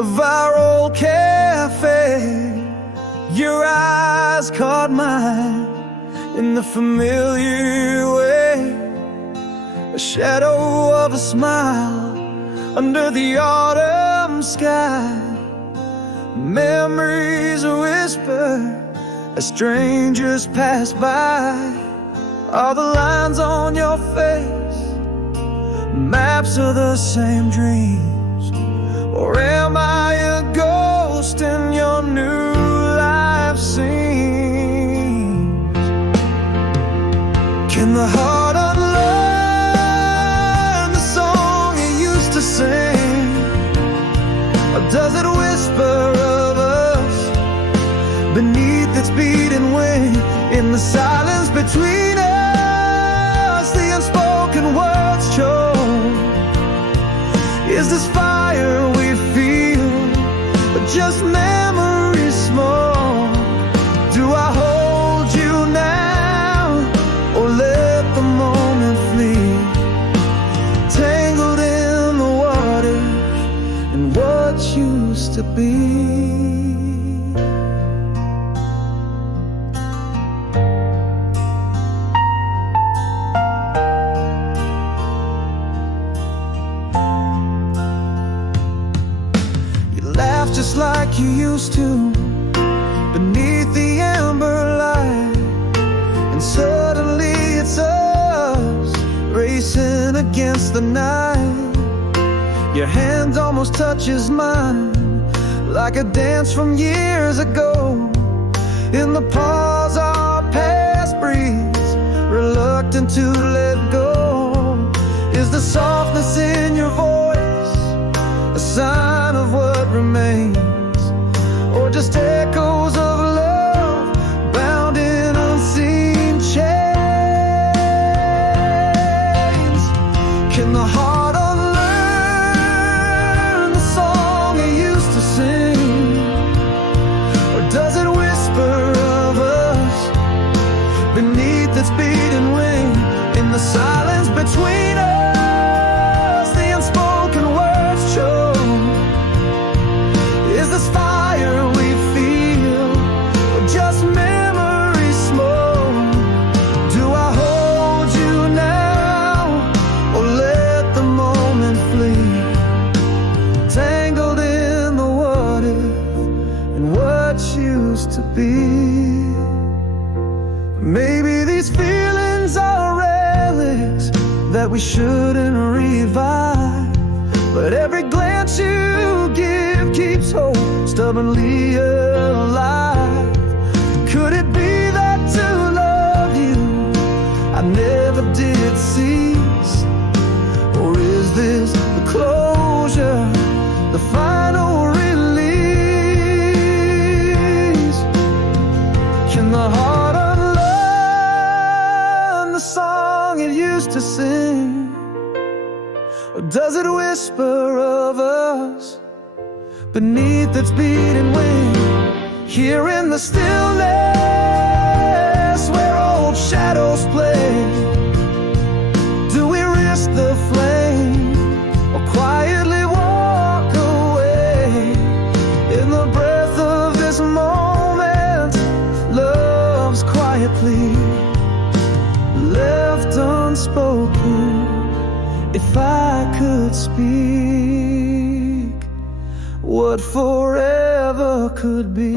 of our old cafe. Your eyes caught mine in the familiar way, a shadow of a smile under the autumn sky. Memories whisper as strangers pass by. Are the lines on your face maps of the same dreams, or am I a ghost in your new life scenes? Can the heart unlearn the song it used to sing, or does it whisper of us beneath its beating wing? In the silence between us, the unspoken words choke. Is this fire we feel, or just memory smoke? Do I hold you now, or let the moment flee, tangled in the waters and what used to be? Just like you used to, beneath the amber light, and suddenly it's us racing against the night. Your hand almost touches mine, like a dance from years ago. In the pause our past breathes, reluctant to let go. Is the softness in your voice a sign of what remains, or just echoes of love bound in unseen chains? Can the heart unlearn the song it used to sing, or does it whisper of us beneath its beating wing? In the silence between us, the unspoken words choke. Is this fire we feel, or just memory smoke? Do I hold you now, or let the moment flee, tangled in the water and what used to be? Maybe these feelings are relics that we shouldn't revive, but every glance you give keeps hope stubbornly alive. Could it be that to love you I never did cease, or is this the closure, the final release? Can the heart unlearn the song it used to sing, or does it whisper of us beneath its beating wing? Here in the stillness where old shadows play, do we risk the flame, or quietly walk away? In the breath of this moment, love's quietly left unspoken. If I could speak, what forever could be.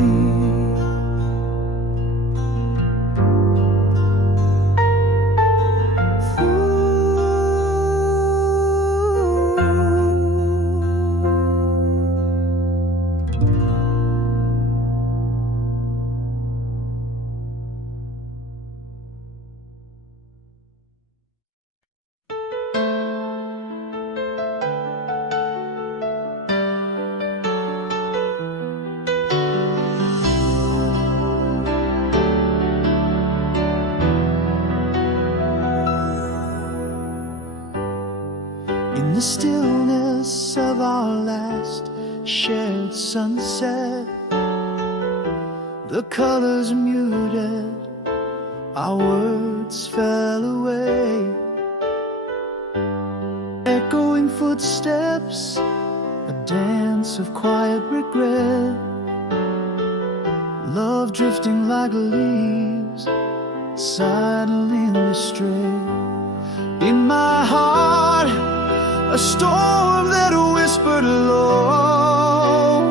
In the stillness of our last shared sunset, the colors muted, our words fell away. Echoing footsteps, a dance moments of quiet regret, love drifting like leaves, silently stray. In my heart, a storm that whispered low,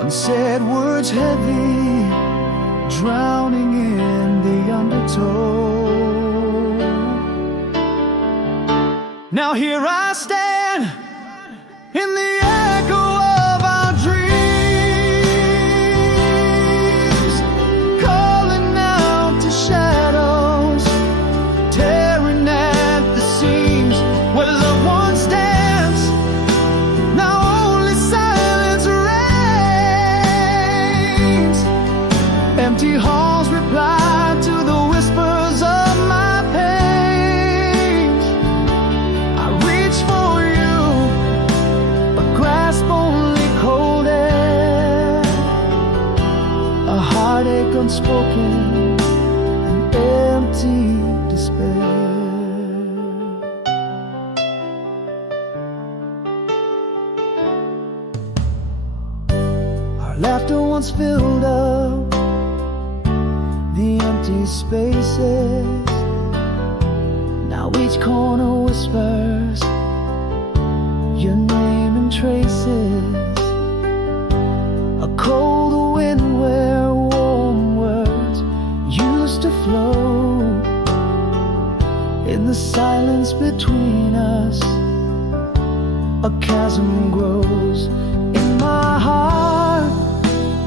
unsaid words heavy, drowning in the undertow. Now here I stand in the echo of our dreams, calling out to shadows, tearing at the seams where loved ones dance. Now only silence reigns. Empty halls reply to the whispers of my pain. I reach for you, but grasp only cold air. A heartache unspoken, an empty despair. Our laughter once filled up the empty spaces. Now each corner whispers your name and traces. A cold wind where warm words used to flow. In the silence between us, a chasm grows. In my heart,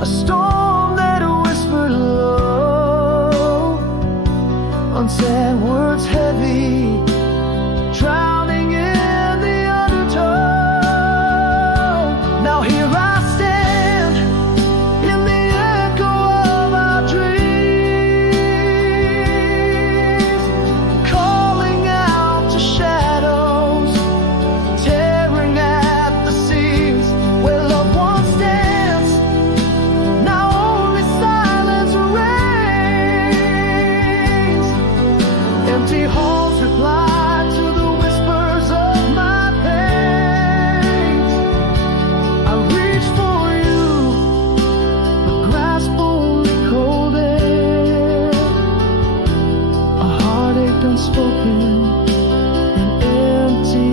a storm that whispered low, unsaid words heavy, drowning in the undertow. Now here I stand in the echo of our dreams, calling out to shadows, tearing at the seams where loved ones dance. Now only silence reigns. Empty halls reply to the whispers of my pain. I reach for you, but grasp only cold air. A heartache unspoken, an empty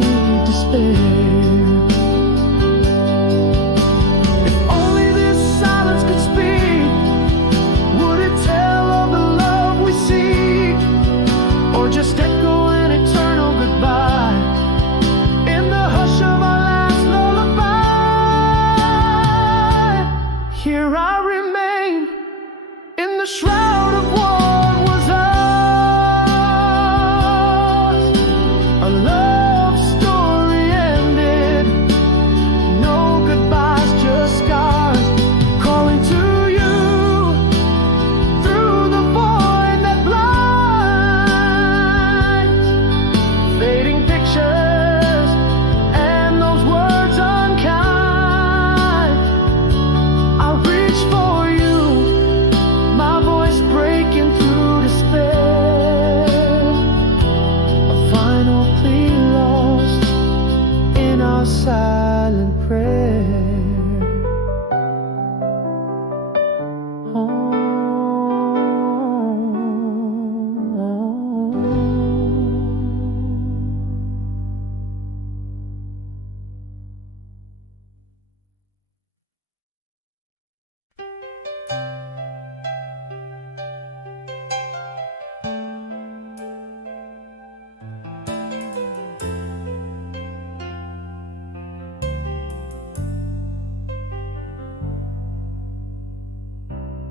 despair. If only this silence could speak, would it tell of the love we seek, or just echo an eternal goodbye in the hush of our last lullaby? Here I remain in the shroud of what was us. A love story ended, no goodbyes, just scars, calling to you through the void that blinds. Fading pictures and those words unkind. I reach for you, my voice breaking through despair. A final plea lost in our silent prayer.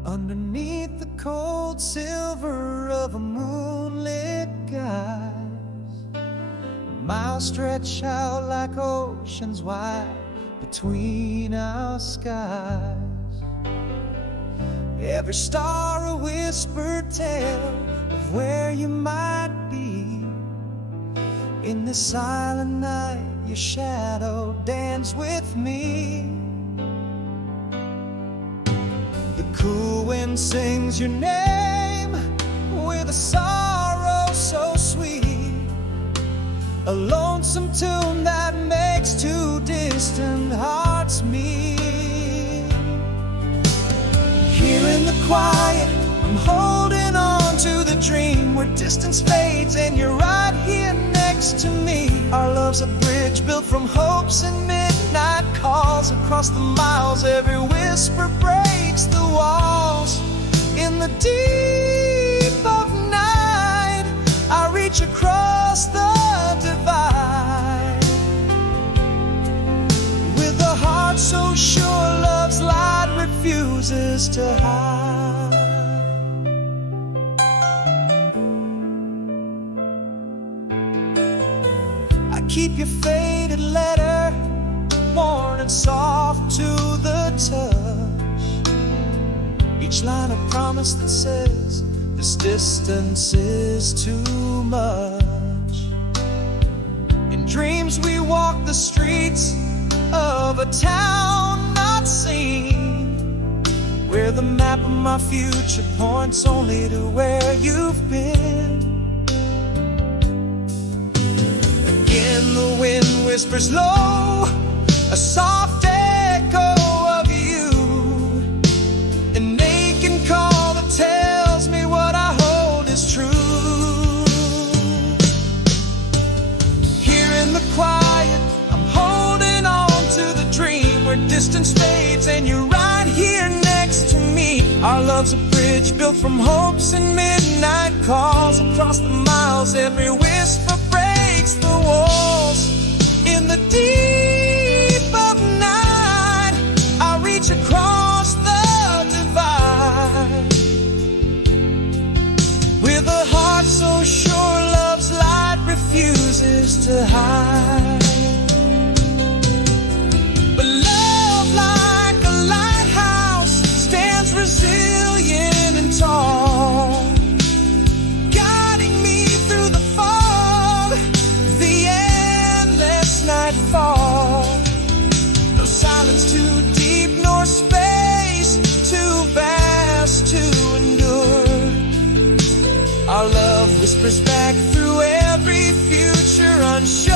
Underneath the cold silver of a moonlit skies, miles stretch out like oceans wide between our skies. Every star a whispered tale of where you might be. In this silent night, your shadow danced with me. The cool wind sings your name with a sorrow so sweet, a lonesome tune that makes two distant hearts quiet, I'm holding on to the dream where distance fades and you're right here next to me. Our love's a bridge built from hopes and midnight calls. Across the miles, every whisper breaks the walls. In the deep of night, I reach across the divide. With a heart so sure, love's light refuses to hide. I keep your faded letter, worn and soft to the touch. Each line a promise that says this distance is too much. In dreams we walk the streets of a town not seen, where the map of my future points only to where you've been. Again the wind whispers low, a soft echo of you, an aching call that tells me what I hold is true. Here in the quiet, I'm holding on to the dream where distance fades and you're right here next to me. Our love's a bridge built from hopes and midnight calls. Across the miles, every whisper breaks the walls. In the deep of night, I reach across the divide. With a heart so sure, love's light refuses to hide. But love, like a lighthouse, stands resilient and tall, guiding me through the fog, the endless nightfall. No silence too deep, nor space too vast to endure. Our love whispers back through every future unsure.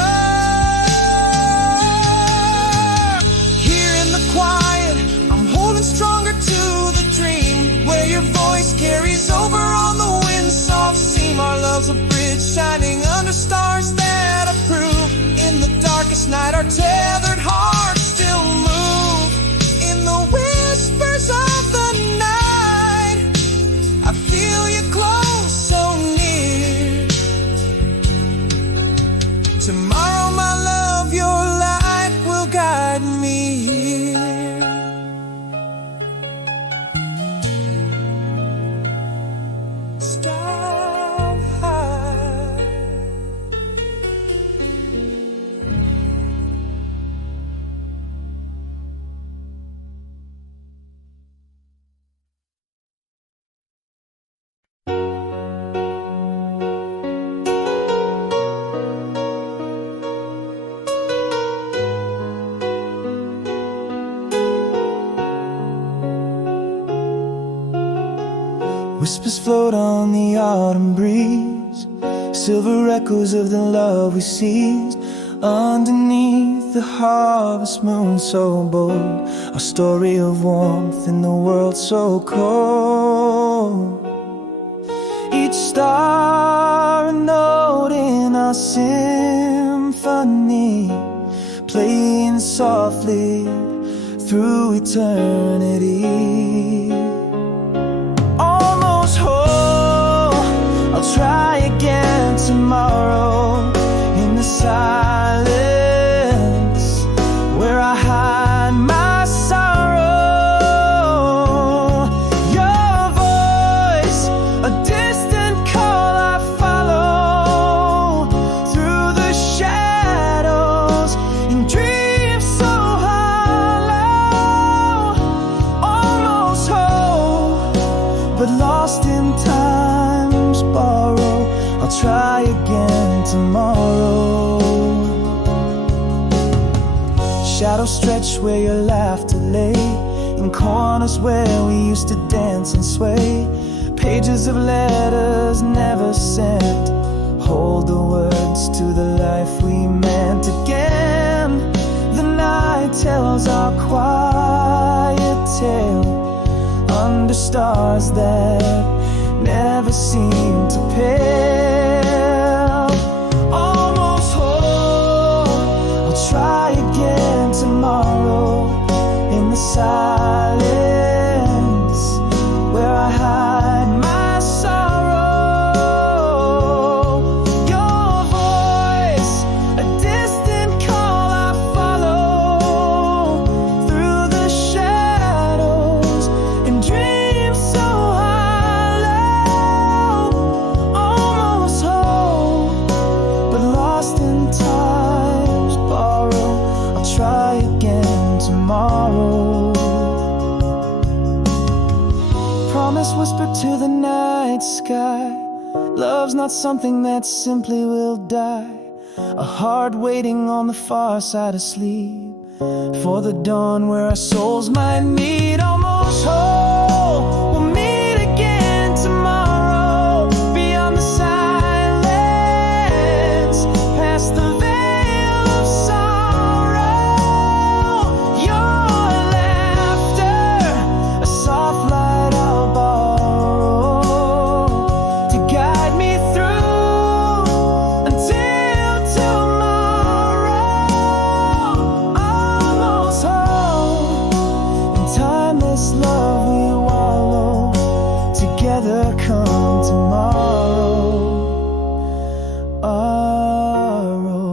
Here in the quiet, I'm holding stronger to the dream where your voice carries over on the wind's soft seam. Our love's a bridge shining under stars that approve. In the darkest night, our tethered hearts still move. In the whispers of the night, I feel you close, so near. Tomorrow, my love, your light will guide me here. Sky high. Whispers float on the autumn breeze, silver echoes of the love we seized. Underneath the harvest moon so bold, our story of warmth in the world so cold. Each star a note in our symphony, playing softly through eternity. Almost whole, I'll try again tomorrow. In the silence where I hide my sorrow, your voice, a distant call I follow through the shadows in dreams so hollow. Almost whole, but lost in time's borrow. I'll try again tomorrow. Shadows stretch where your laughter lay, in corners where we used to dance and sway. Pages of letters never sent hold the words to the life we meant. Again, the night tells our quiet tale under stars that never seem to pale. Almost home, I'll try again tomorrow in the silence where I hide my sorrow. Your voice, a distant call I follow through the shadows and dreams so hollow. Almost home, but lost in time's borrow. I'll try again tomorrow. Promise whispered to the night sky, love's not something that simply will die. A heart waiting on the far side of sleep for the dawn where our souls might meet. Almost home, we'll meet again tomorrow beyond the silence, past the veil of sorrow. Your laughter, a soft light I'll borrow to guide me through until tomorrow. Almost home, in timeless love we wallow, together come tomorrow. Our road.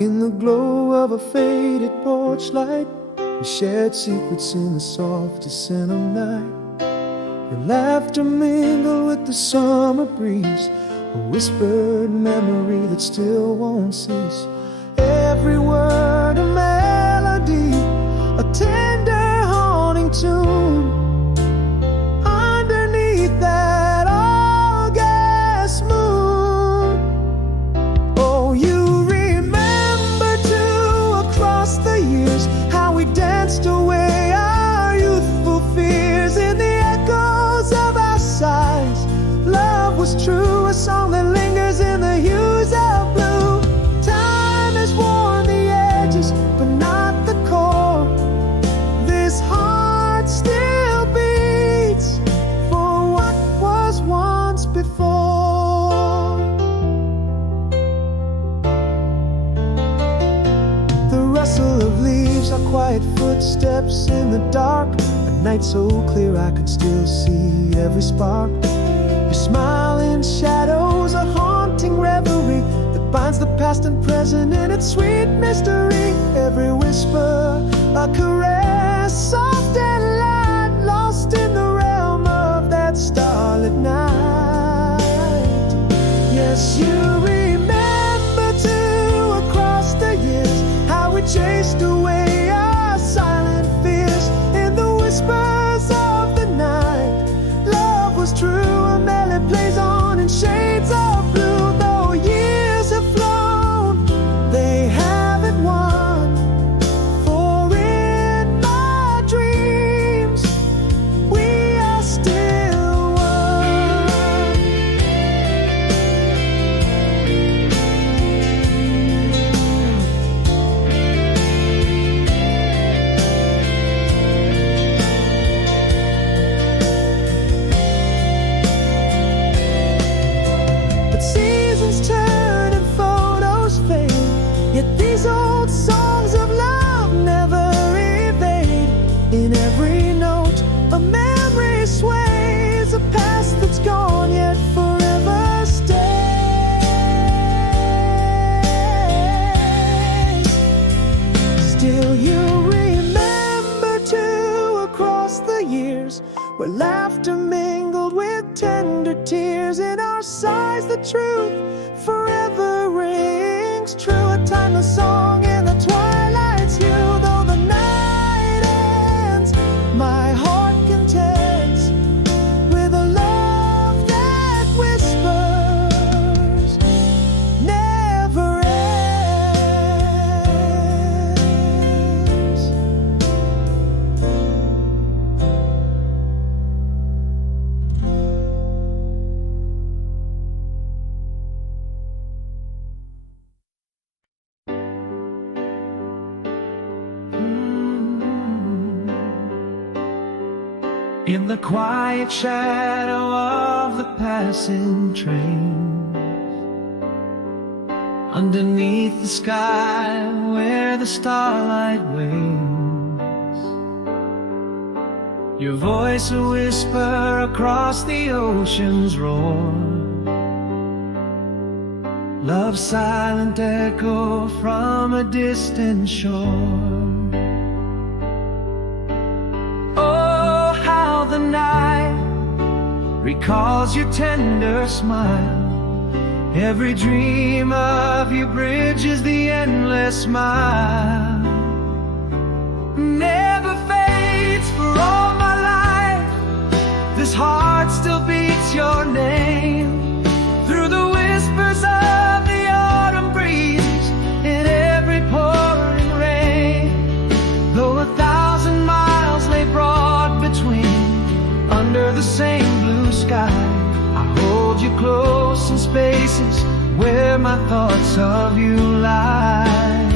In the glow of a faded porch light, we shared secrets in the softest scent of night. Your laughter mingled with the summer breeze, a whispered memory that still won't cease. Every word a melody, a tender haunting tune. Underneath that August moon, oh, you the years, how we danced away our youthful fears in the echoes of our sighs. Love was true, a song that lingers in the hues of blue. Time has worn the edges, but not the core. This heart still beats for what was once before. Rustle of leaves, our quiet footsteps in the dark. A night so clear I could still see every spark. Your smile in shadows, a haunting reverie that binds the past and present in its sweet mystery. Every whisper, a caress, soft and light, lost in the realm of that starlit night. Yes, you remember too, across the years, how we chased away our silent fears in the whispers of the night. Love was true, a melody plays on in shades of blue. Though years have flown, they haven't won. For in my dreams, we are still one. where laughter mingled with tender tears, in our sighs the truth forever in the quiet shadow of the passing train, underneath the sky where the starlight wanes. Your voice a whisper across the ocean's roar, love's silent echo from a distant shore. Oh, how the night recalls your tender smile. Every dream of you bridges the endless mile. Never fades for all my life. This heart still beats your name through the whispers of the autumn breeze, in every pouring rain. Though 1,000 miles lay broad between, under the same blue sky, I hold you close in spaces where my thoughts of you lie.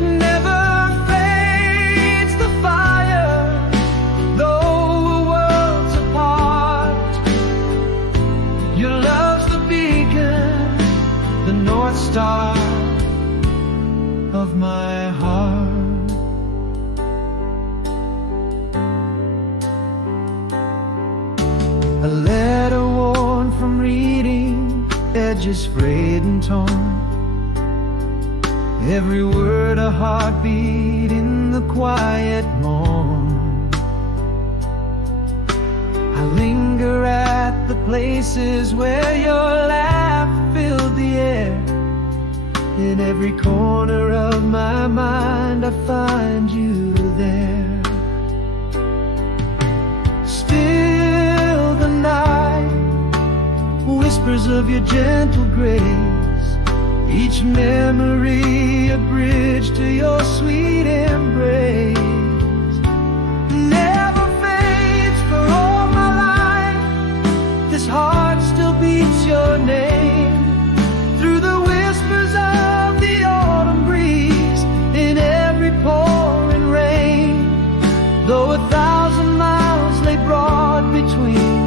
Never fades the fire, though we're worlds apart. Your love's the beacon, the North Star of my heart. A letter worn from reading, edges frayed and torn. Every word a heartbeat in the quiet morn. I linger at the places where your laugh filled the air. In every corner of my mind I find you there. Still the night, whispers of your gentle grace, each memory a bridge to your sweet embrace. Never fades for all my life. This heart still beats your name through the whispers of the autumn breeze, in every pouring rain. Though 1,000 miles lay broad between,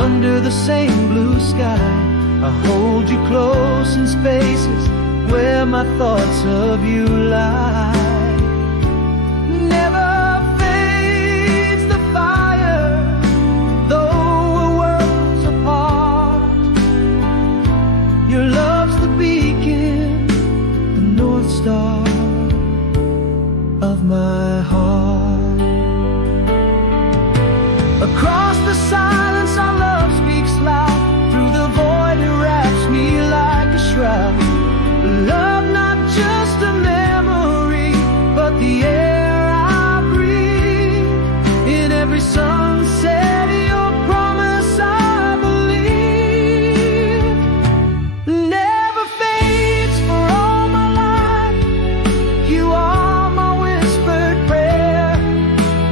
under the same blue sky, I hold you close in spaces where my thoughts of you lie. Never fades the fire, though we're worlds apart. Your love's the beacon, the North Star of my heart. Across the silence our love speaks loud, through the void it wraps me like a shroud. Love not just a memory, but the air I breathe. In every sunset your promise I believe. Never fades for all my life. You are my whispered prayer.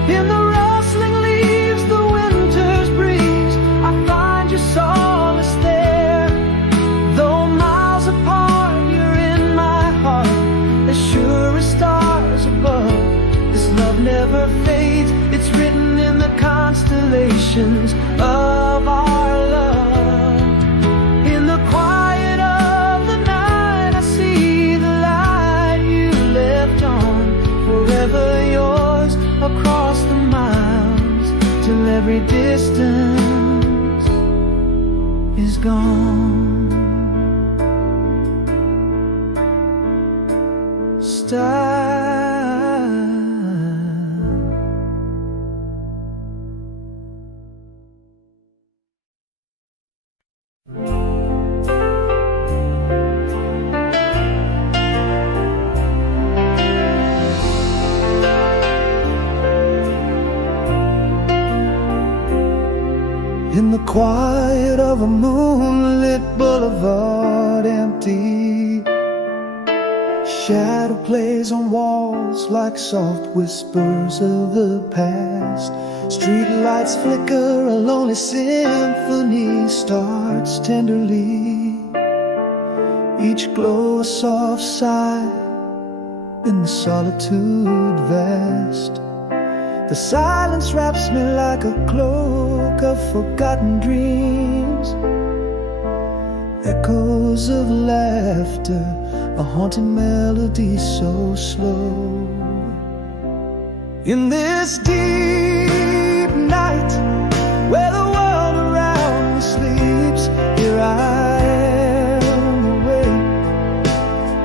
In the rustling leaves, the winter's breeze, I find your solace there. Though miles apart, you're in my heart, as sure as stars above. This love never fades, it's written in the constellations of our love. In the quiet of the night, I see the light you left on, forever yours across the miles, till every distance is gone. In the quiet of a moonlit boulevard, empty, shadow plays on walls like soft whispers of the past. Street lights flicker, a lonely symphony starts tenderly, each glow a soft sigh in the solitude vast. The silence wraps me like a cloak of forgotten dreams. Echoes of laughter, a haunting melody so slow. In this deep night, where the world around me sleeps, here I am awake,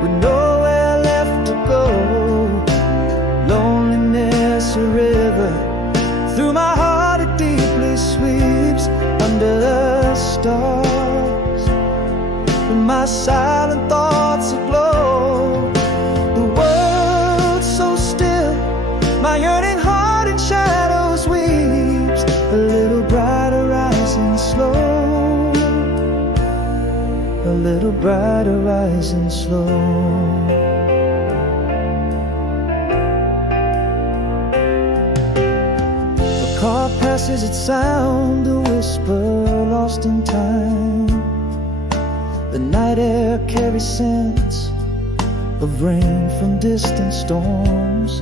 with nowhere left to go. Loneliness a river, through my heart it deeply sweeps. Under the stars, with my silent thoughts aglow. The world's so still, my yearning heart in shadows weeps. A little brighter rising slow, a little brighter rising slow. A car passes its sound, a whisper lost in time. The night air carries scents of rain from distant storms.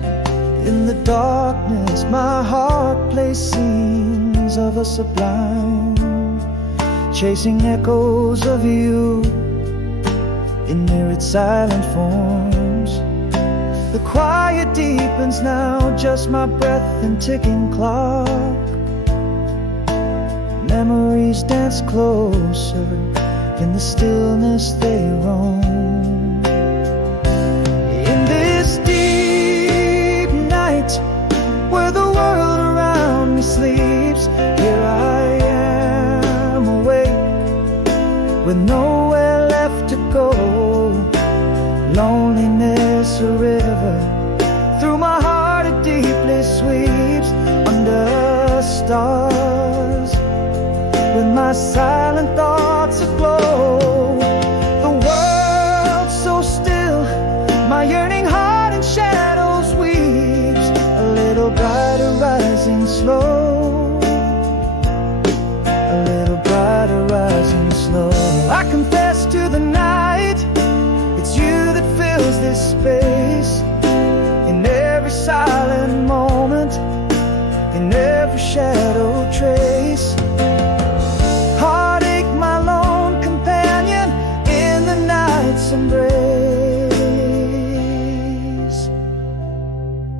In the darkness, my heart plays scenes of a sublime, chasing echoes of you in myriad silent forms. The quiet deepens now, just my breath and ticking clock. Memories dance closer, in the stillness they roam. In this deep night, where the world around me sleeps, here I am awake, with nowhere left to go. Loneliness a river, through my heart it deeply sweeps. Under stars, with my silent thoughts aglow. The world's so still, my yearning heart in shadows weeps. A little brighter rising slow, a little brighter rising slow. I confess to the night, it's you that fills this space. In every silent moment, in every shadow trace. Heartache, my lone companion, in the night's embrace.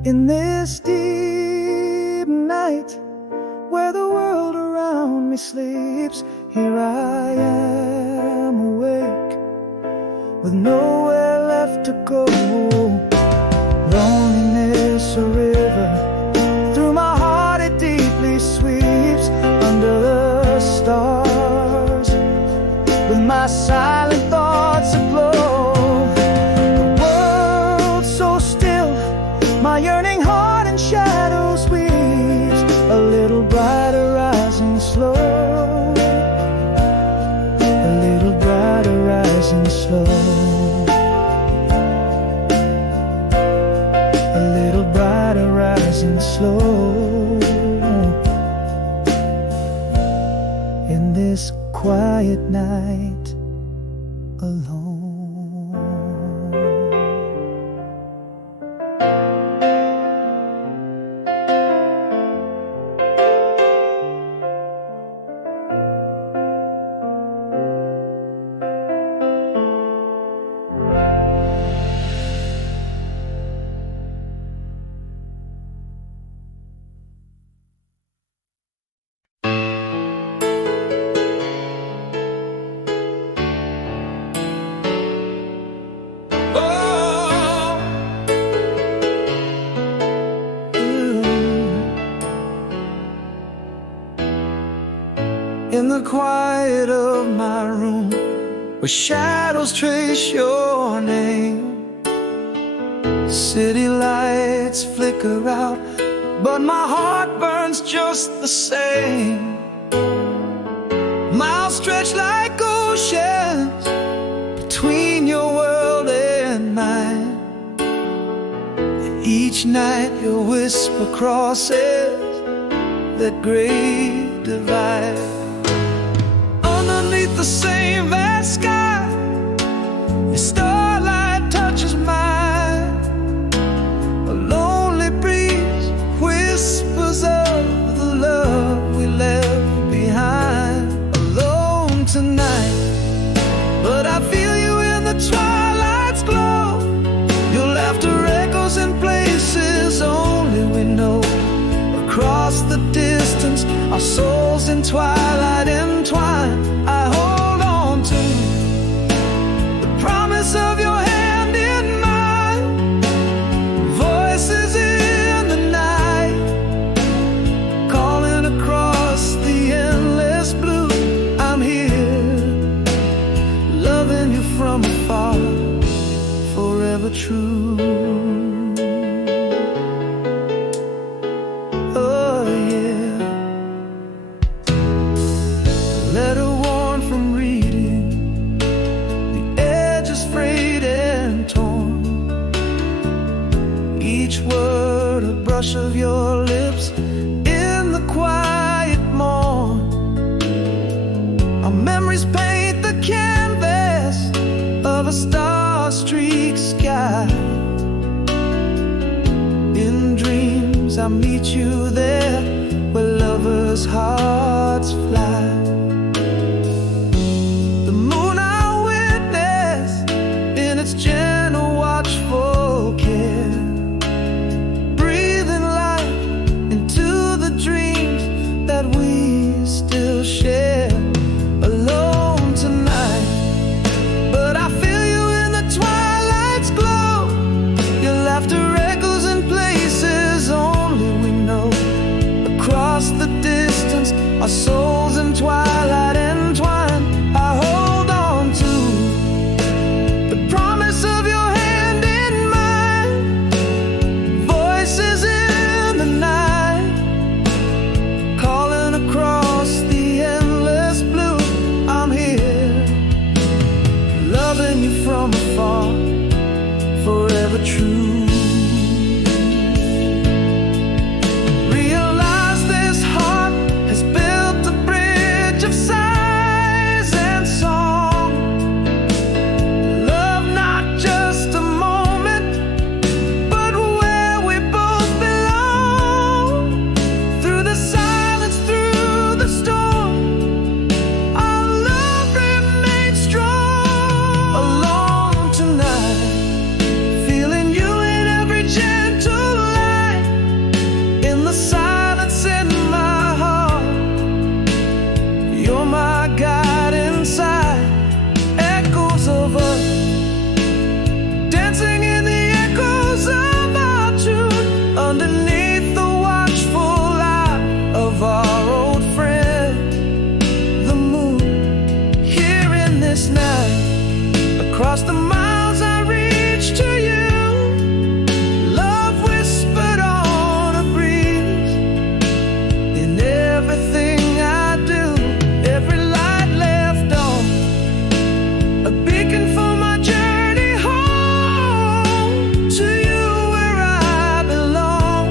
In this deep night, where the world around me sleeps, here I am awake, with nowhere left to go. Loneliness a river, through my heart it deeply sweeps. Under the stars, with my silent thoughts aglow. The world's so still, my yearning heart in shadows weeps. A little brighter rising slow, a little brighter rising slow, a little brighter rising slow. In this quiet night alone. In the quiet of my room, where shadows trace your name, city lights flicker out, but my heart burns just the same. Miles stretch like oceans between your world and mine, and each night your whisper crosses that great divide. Underneath the same vast sky, your starlight touches mine. A lonely breeze whispers but I feel you in the twilight's glow. Your laughter echoes in places only we know. Across the distance, our souls in twilight entwine. I hold on to the promise of your hand in mine. Voices in the night, calling across the endless blue. I'm here, loving you from afar, forever true. Of your lips in the quiet morn. Our memories paint the canvas of a star-streaked sky. In dreams I meet you there where lovers' hearts fly. The moon I witness in its gentle watchful care, share alone tonight. But I feel you in the twilight's glow. Your laughter echoes in places only we know. Across the distance, our souls in twilight entwine. I hold on to the promise of your hand in mine. Voices in the night, calling across the from afar, forever true. Realize this heart has built a bridge of sighs and song. Love not just a moment, but where we both belong. Through the silence, through the storm, our love remains strong. Across the miles I reach to you, love whispered on a breeze. In everything I do, every light left on, a beacon for my journey home. To you where I belong,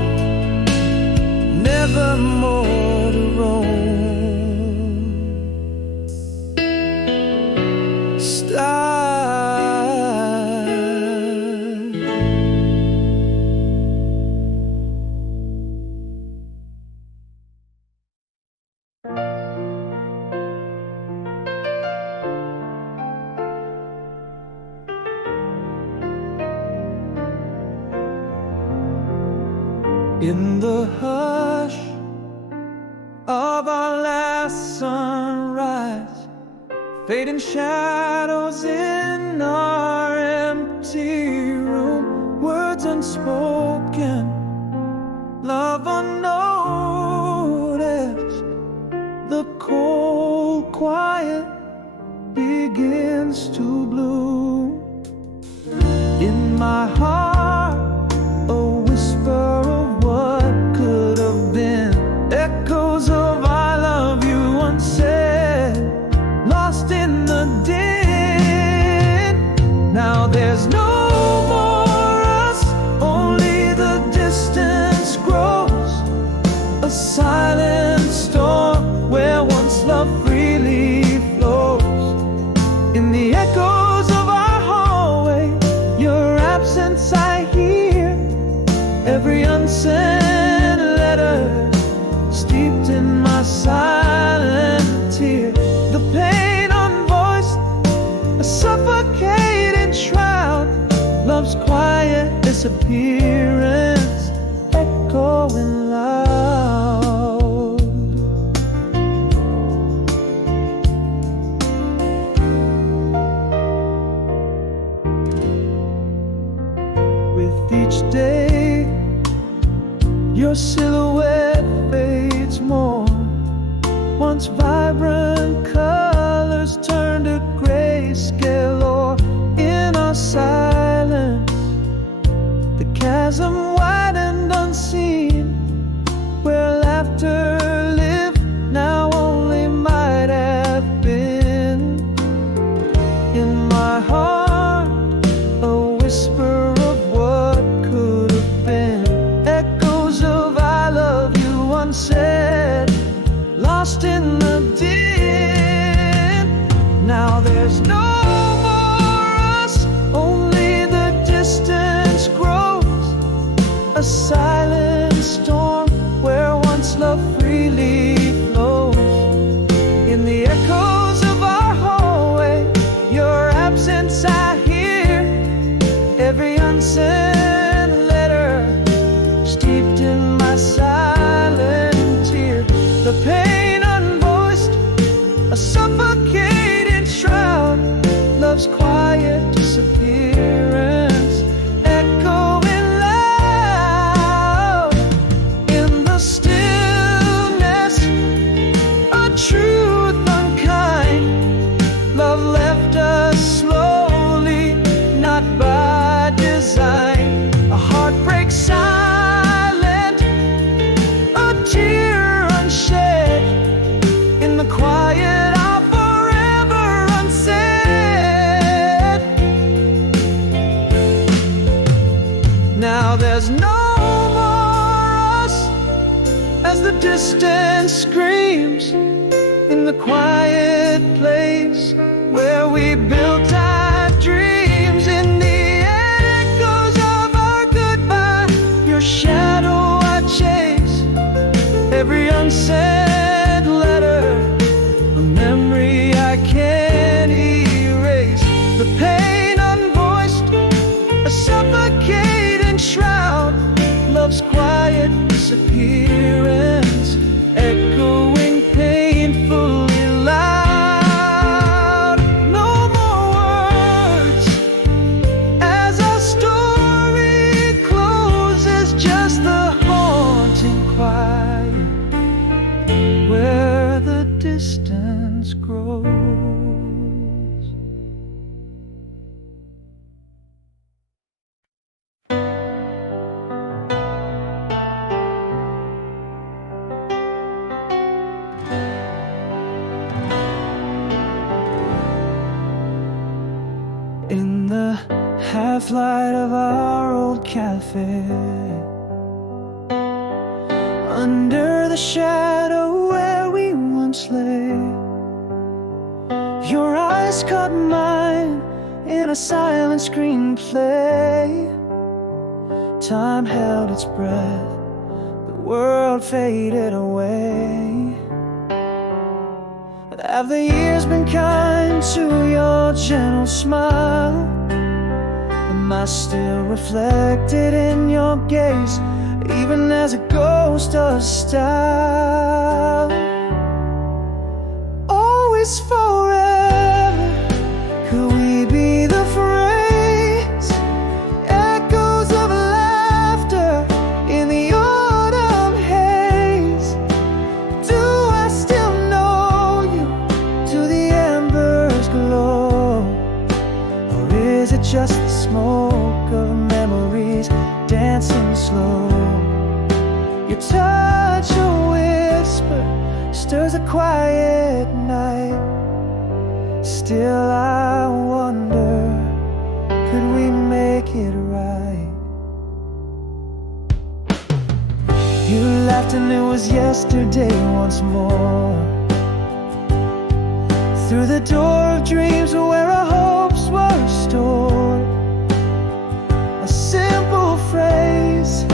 never more to roam. In the hush of our last sunrise, fading shadows in our empty room, words unspoken, love unnoticed. The cold quiet begins to bloom. In my heart, a whisper of what could have been, echoes of I love you unsaid, lost in the din. Now there's no more us, only the distance grows, a silent storm where once love freely flows. In the echoes of our hallway, your absence I hear, every unsent letter steeped in my silent tear. The pain unvoiced disappearance, echoing loud. With each day, your silhouette fades more. Once vibrant colors turn to grayscale, or in our silence, the chasm widened unseen. Where laughter lived, now only might have been. In my heart, a whisper of what could have been. Echoes of I love you unsaid, lost in the din. Now there's no more us, only the distance grows. A silent storm where once love freely flows. In the echoes of our hallway, your absence I hear. Every unsent letter steeped in my silent tear. The pain unvoiced, a suffocating shroud. Love's quiet disappearance, echoing loud. In the stillness, a truth unkind. Love left us slowly, not by design. A heartbreak silent, a tear unshed. In the quiet, I'll forever unsaid. Now there's no more us, as the distance screams. In the quiet place where we built our dreams. In the echoes of our goodbye, your shadow I chase. Every unsent letter, a memory I can't erase. The pain unvoiced, a suffocating shroud. Love's quiet disappearance, echoing painfully loud. No more words, as our story closes. Just the haunting quiet where the distance grows. In the half-light of our old cafe, under the shadow where we once lay, your eyes caught mine in a silent screenplay. Time held its breath, the world faded away. But have the years been kind to your gentle smile? Am I still reflected in your gaze, even as a ghost of style? Always forever, could we be the phrase? Echoes of laughter in the autumn haze. Do I still know you? Do the embers glow? Or is it just the smoke of memories dancing slow? Your touch, a whisper, stirs a quiet night. Still I wonder, could we make it right? You laughed and it was yesterday once more. Through the door of dreams where our hopes were stored. A simple phrase,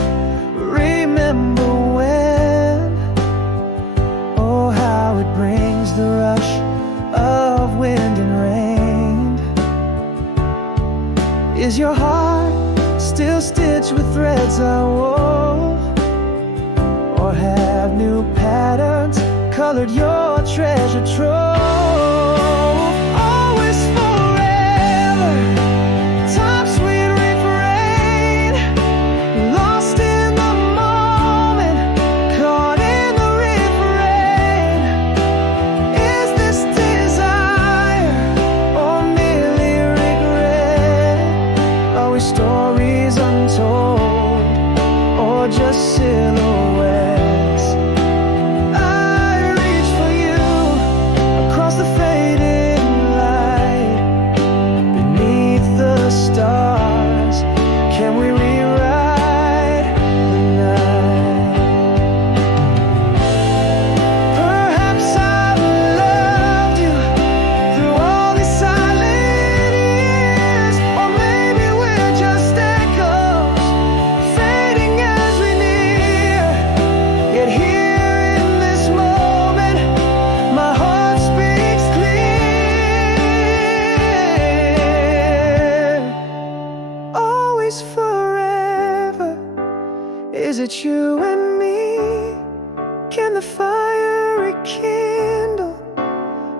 remember when? Oh, how it brings the rush of wind and rain. Is your heart still stitched with threads I wove, or have new patterns colored your treasure trove. Always forever, time sweet refrain, lost in the moment, caught in the refrain. Is this desire or merely regret? Are we stories untold or just silhouettes? I reach for you across the fading light, beneath the stars. Can we rewrite the night? Perhaps I've loved you through all these silent years, or maybe we're just echoes fading as we near. Yet here in this moment, my heart speaks clear. Always forever, is it you and me? Can the fire rekindle,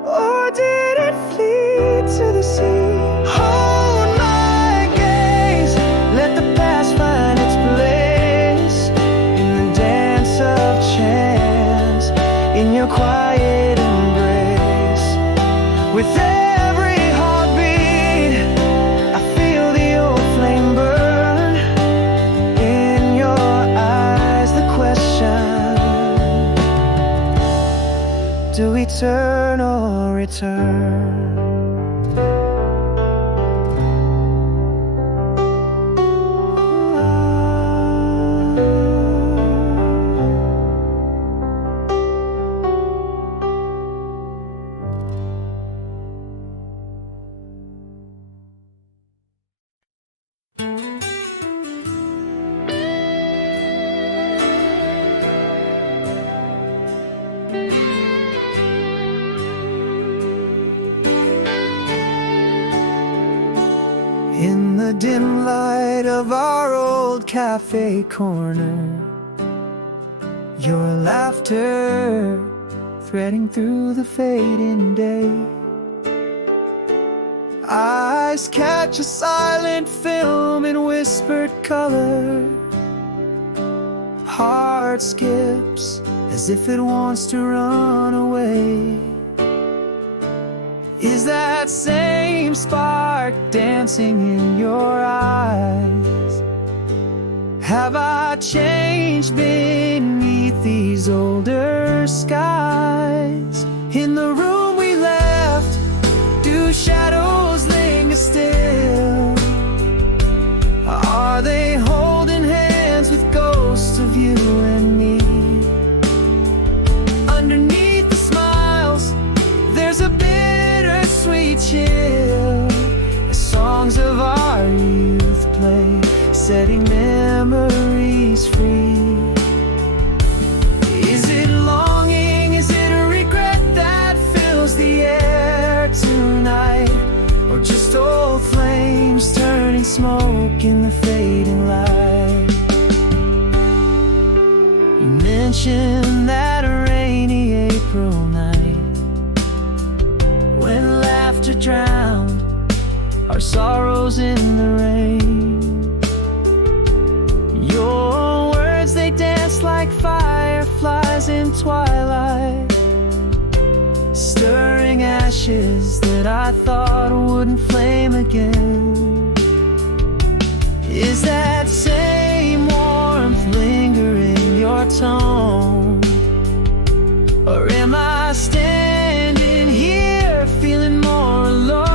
or did it flee to the sea? Hold my gaze, let the past find its place in the dance of chance, in your quiet embrace. With every heartbeat, I feel the old flame burn. In your eyes, the question: do we turn or return? In the dim light of our old cafe corner, your laughter threading through the fading day. Eyes catch a silent film in whispered color. Heart skips as if it wants to run away. Is that same spark dancing in your eyes? Have I changed beneath these older skies? In the room we left, do shadows linger still? Are they holding hands with ghosts of you and me? Underneath the smiles, there's a bittersweet chill as songs of our youth play, setting memories free. Is it longing, is it a regret that fills the air tonight? Or just old flames turning smoke in the fading light? You mentioned that rainy April night when laughter drowned our sorrows in the rain. Your words, they dance like fireflies in twilight, stirring ashes that I thought wouldn't flame again. Is that same warmth lingering in your tone? Or am I standing here feeling more alone?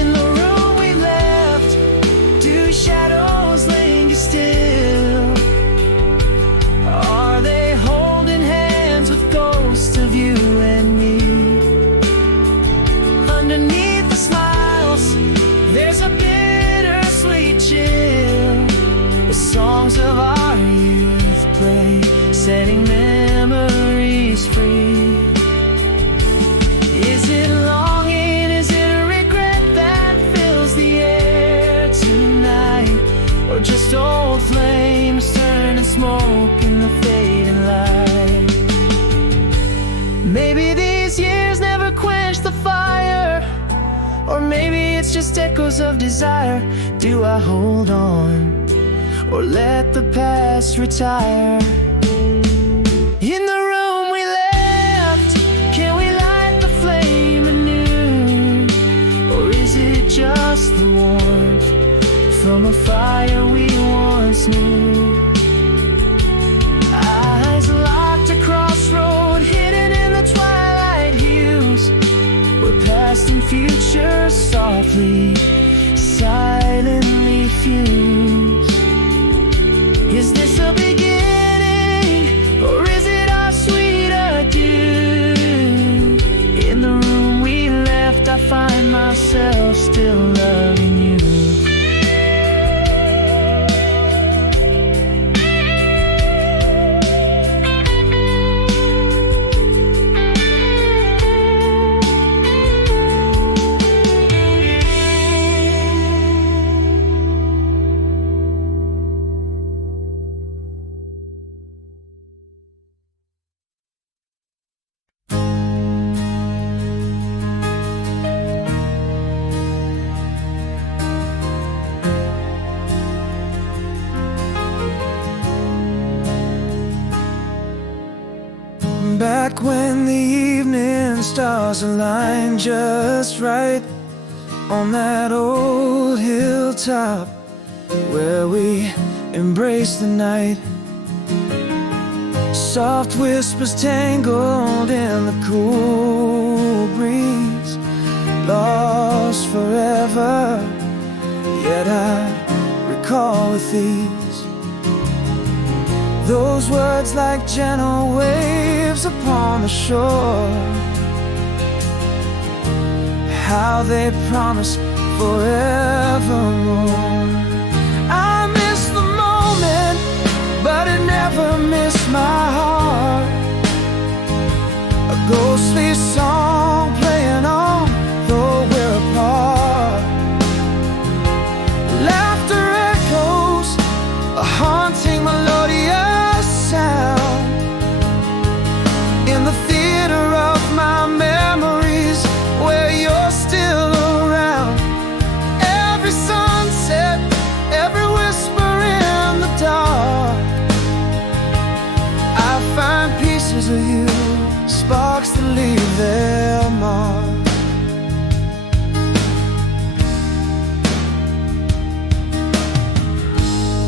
In the room we left, do shadows linger still? Are they holding hands with ghosts of you and me? Underneath the smiles, there's a bittersweet chill as songs of our youth play, setting memories free. Is it longing, is it a regret that fills the air tonight? flames turning smoke in the fading light. Maybe these years never quenched the fire, or maybe it's just echoes of desire. Do I hold on, or let the past retire? In the room we left, can we light the flame anew? Or is it just the warmth from a fire we once knew? Eyes locked across road, hidden in the twilight hues, where past and future softly, silently fuse. Is this a beginning, or is it our sweet adieu? In the room we left, I find myself still loving you. Back when the evening stars aligned just right, on that old hilltop where we embraced the night. Soft whispers tangled in the cool breeze, lost forever, yet I recall with ease those words like gentle waves upon the shore, how they promise forevermore. I miss the moment, but it never missed my heart. A ghostly song playing on, though we're apart. Laughter echoes, a haunting melodious sound, in the theater of my memories, where you're still around. Every sunset, every whisper in the dark, I find pieces of you, sparks that leave their mark.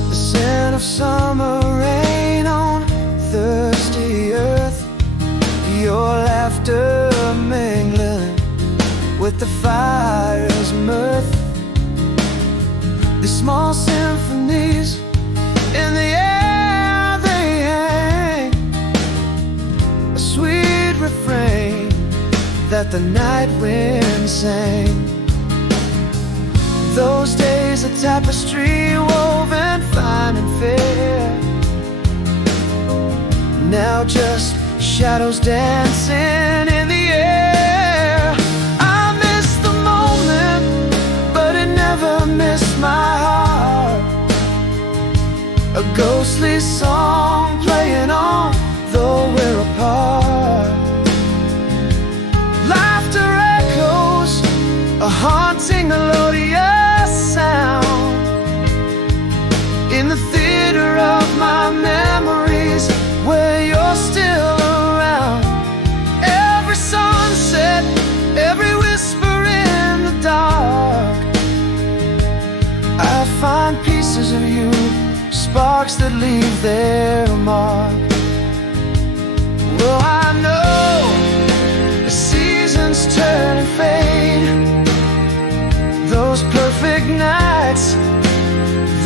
The scent of summer rain on thirsty earth, your laughter mingling with the fire's mirth. These small symphonies in the air, they hang, a sweet refrain that the night wind sang. Those days, a tapestry woven fine and fair, now just shadows dancing in the air. I miss the moment, but it never missed my heart. A ghostly song playing on, though we're apart. Laughter echoes, a haunting melodious sound, in the theater of my memories, where you're still around. Every sunset, every whisper in the dark, I find pieces of you, sparks that leave their mark. Well, I know the seasons turn and fade, those perfect nights,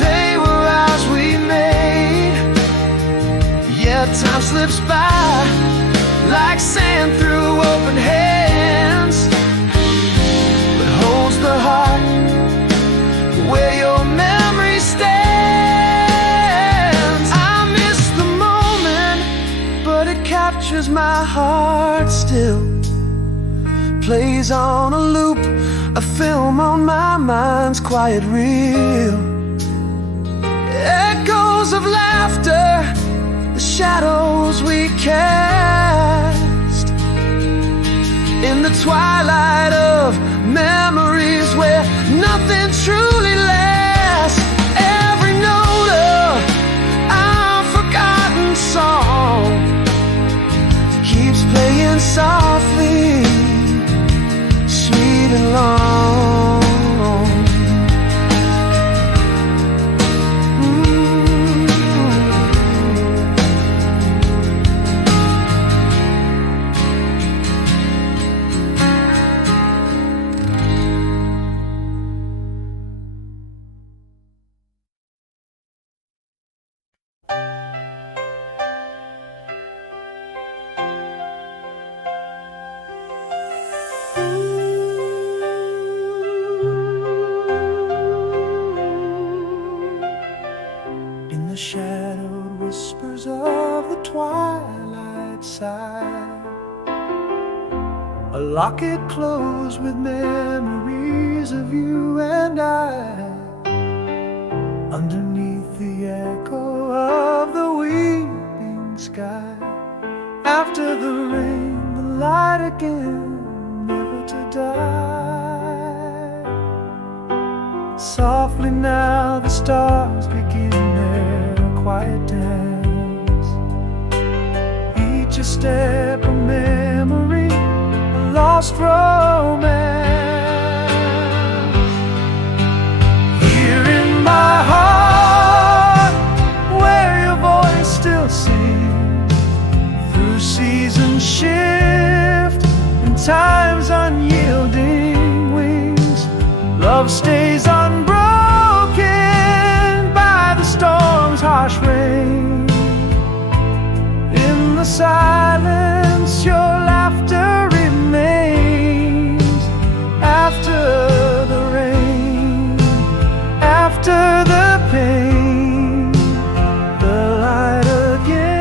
they were ours we made. Yeah, time slips by like sand through open hands, but holds the heart where your memory stands. I miss the moment, but it captures my heart still. Plays on a loop, a film on my mind's quiet reel. Echo echoes of laughter, the shadows we cast in the twilight of memories where nothing truly lasts. Every note of unforgotten song keeps playing softly, sweet and long. The shadowed whispers of the twilight side, a locket closed with memories of you and I. Underneath the echo of the weeping sky, after the rain, the light again, never to die. Softly now the stars begin their quiet dance, each a step of memory, a lost romance. Here in my heart, where your voice still sings, through seasons shift and time's unyielding wings, love stays unbroken by the storm's harsh rain. In the silence, your laughter remains. After the rain, after the pain, the light again,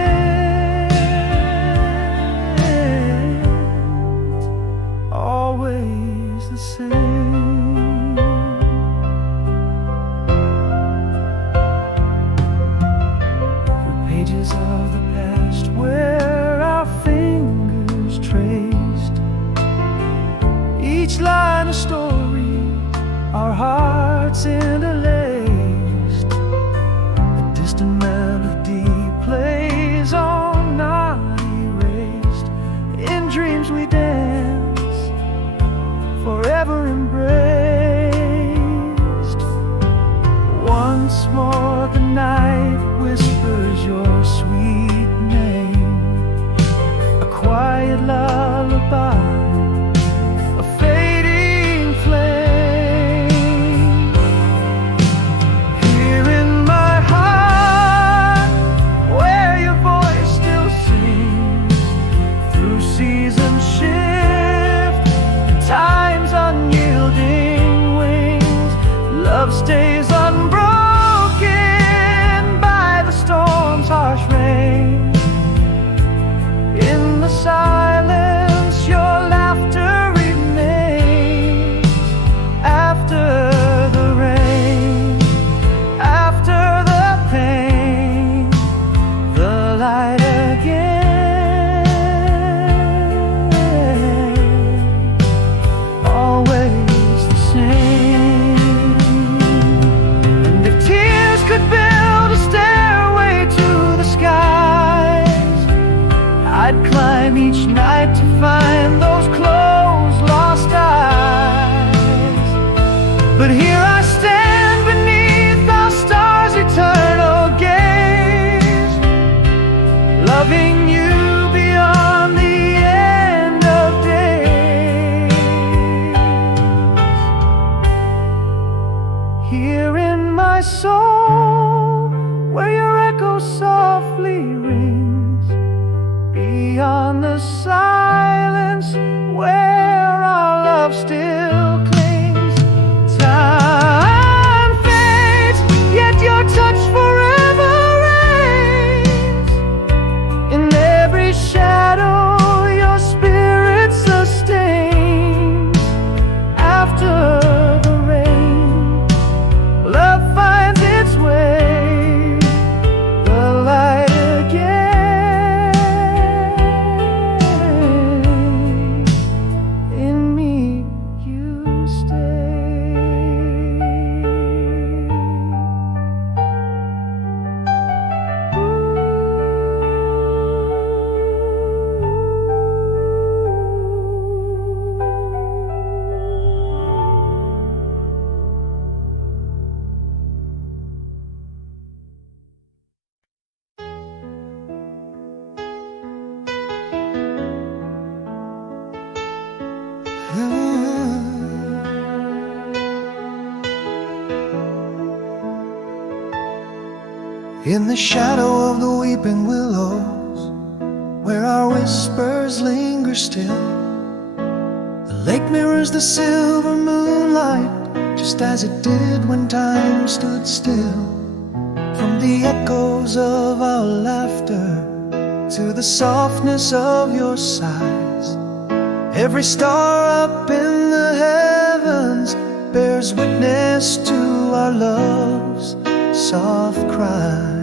always the same. Pages of the past where our fingers traced each line a story, our hearts interlaced. A distant melody plays on, not erased. In dreams we dance, forever embraced. Once more the night whispers your sweet name, a quiet lullaby, a fading flame. Here in my heart, where your voice still sings, through seasons shift and time's unyielding wings, love stays unbroken by the storm's harsh rain. In the silence, your laughter remains. After the rain, after the pain, the light again, always the same. And if tears could build a stairway to the skies, I'd climb each night to find those closed, lost eyes. But here I stand beneath our stars' eternal gaze, loving you beyond the end of days. Here in my soul, where your echo softly rings, beyond the silence, where our love still clings. Time fades, yet your touch forever reigns. In every shadow, your spirit sustains. After the rain, love finds its way. In the shadow of the weeping willows, where our whispers linger still, the lake mirrors the silver moonlight, just as it did when time stood still. From the echoes of our laughter to the softness of your sighs, every star up in the heavens bears witness to our love's soft cries.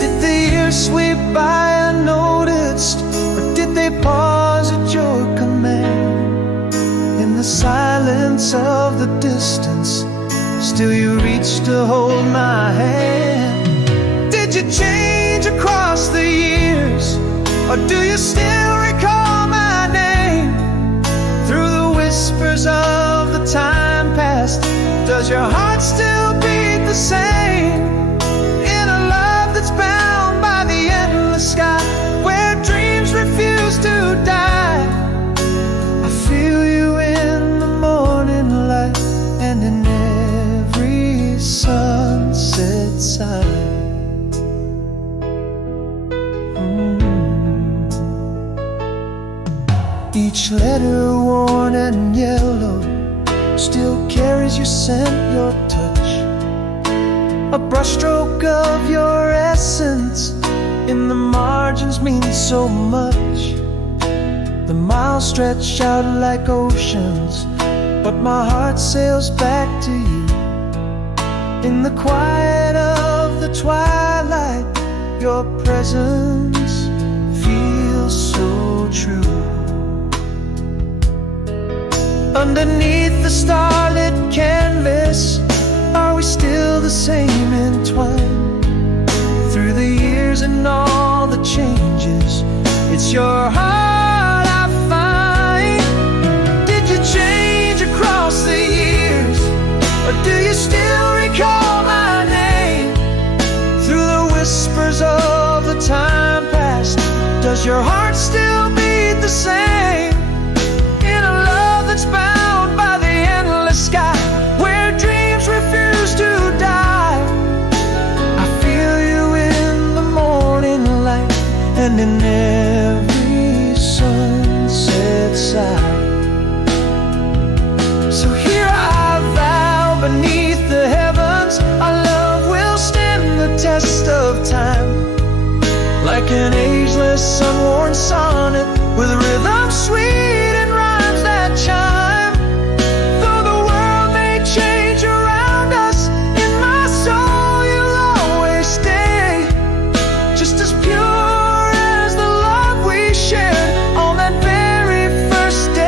Did the years sweep by unnoticed, or did they pause at your command? In the silence of the distance, still you reach to hold my hand. Did you change across the years, or do you still recall my name? Through the whispers of the time past, does your heart still beat the same? In a love that's bound by the endless sky, where dreams refuse to die, I feel you in the morning light and in every sunset side. Each letter worn and yellow still carries your scent, your touch, a brushstroke of your essence. In the margins means so much. The miles stretch out like oceans, but my heart sails back to you. In the quiet of the twilight, your presence feels so true. Underneath the starlit canvas, are we still the same entwined? Through the years and all the changes, it's your heart I find. Did you change across the years, or do you still recall my name? Through the whispers of the time past, does your heart still beat the same? In a love that's bound by the endless sky, where dreams refuse to die, I feel you in the morning light and in every sunset side. So here I vow beneath the heavens, our love will stand the test of time, like an ageless, unworn sonnet with rhythm sweet and rhymes that chime. Though the world may change around us, in my soul you'll always stay, just as pure as the love we shared on that very first day.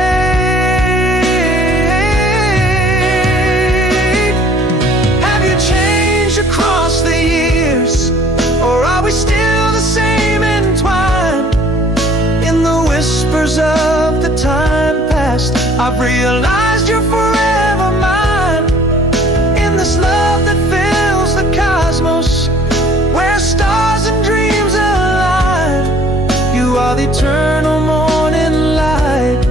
Have you changed across the years, or are we still the same entwined? In the whispers of the time past, I've realized you're forever mine. In this love that fills the cosmos, where stars and dreams align, you are the eternal morning light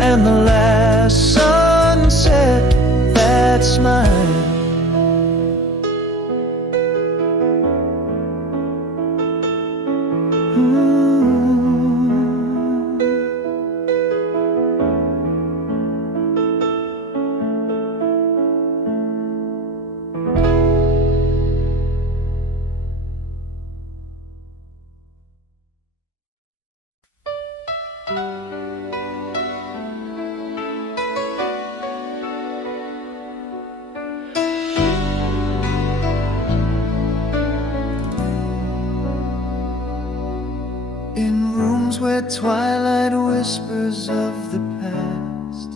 and the last sunset that's mine. In rooms where twilight whispers of the past,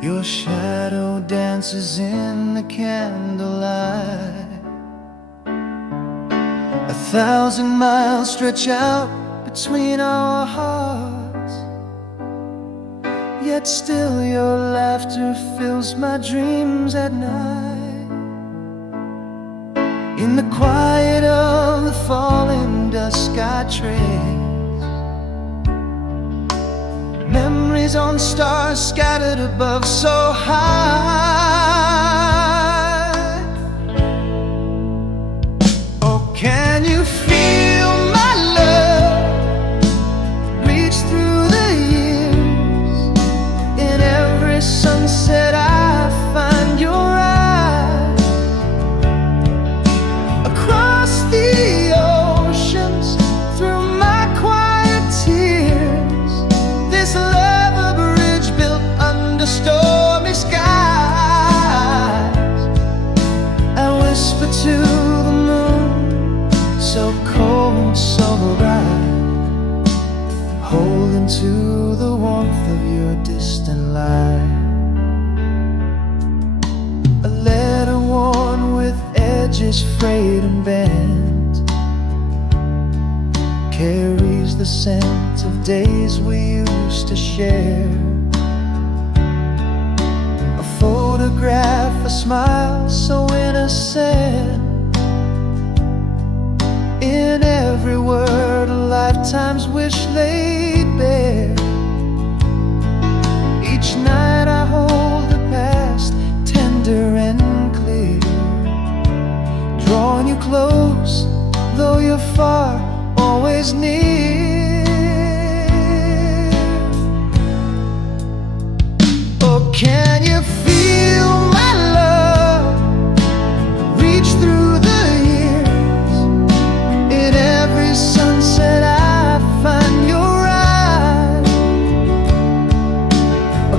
your shadow dances in the candlelight. 1,000 miles stretch out between our hearts, yet still your laughter fills my dreams at night. In the quiet of the falling dusk I trace memories on stars scattered above so high. distant light. A letter worn with edges frayed and bent carries the scent of days we used to share. A photograph, a smile so innocent, in every word a lifetime's wish laid bare. Each night I hold the past tender and clear, drawing you close, though you're far, always near. Oh, can you feel my love reach through the years? In every sunset I find your eyes.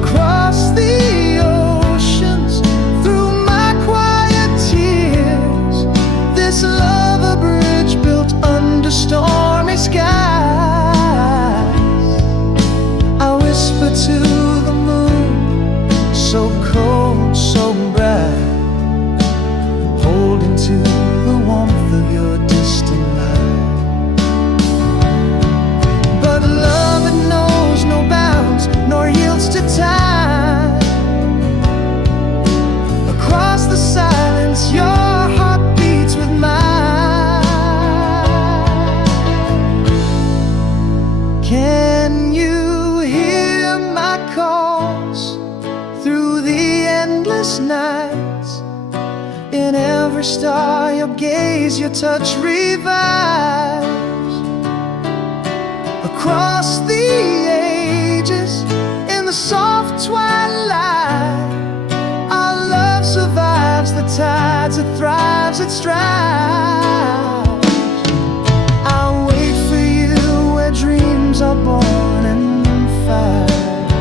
Across the oceans, through my quiet tears, this love a bridge built under stormy skies. I whisper to the moon, so cold, so bright, holding to the warmth of your distant light. But love, it knows no bounds, nor yields to time. Across the silence, your heart beats with mine. Can you hear my calls through the endless nights? In every star, your gaze, your touch revives. Across the ages, in the soft twilight, our love survives the tides, it thrives, it strives. I'll wait for you where dreams are born and fired,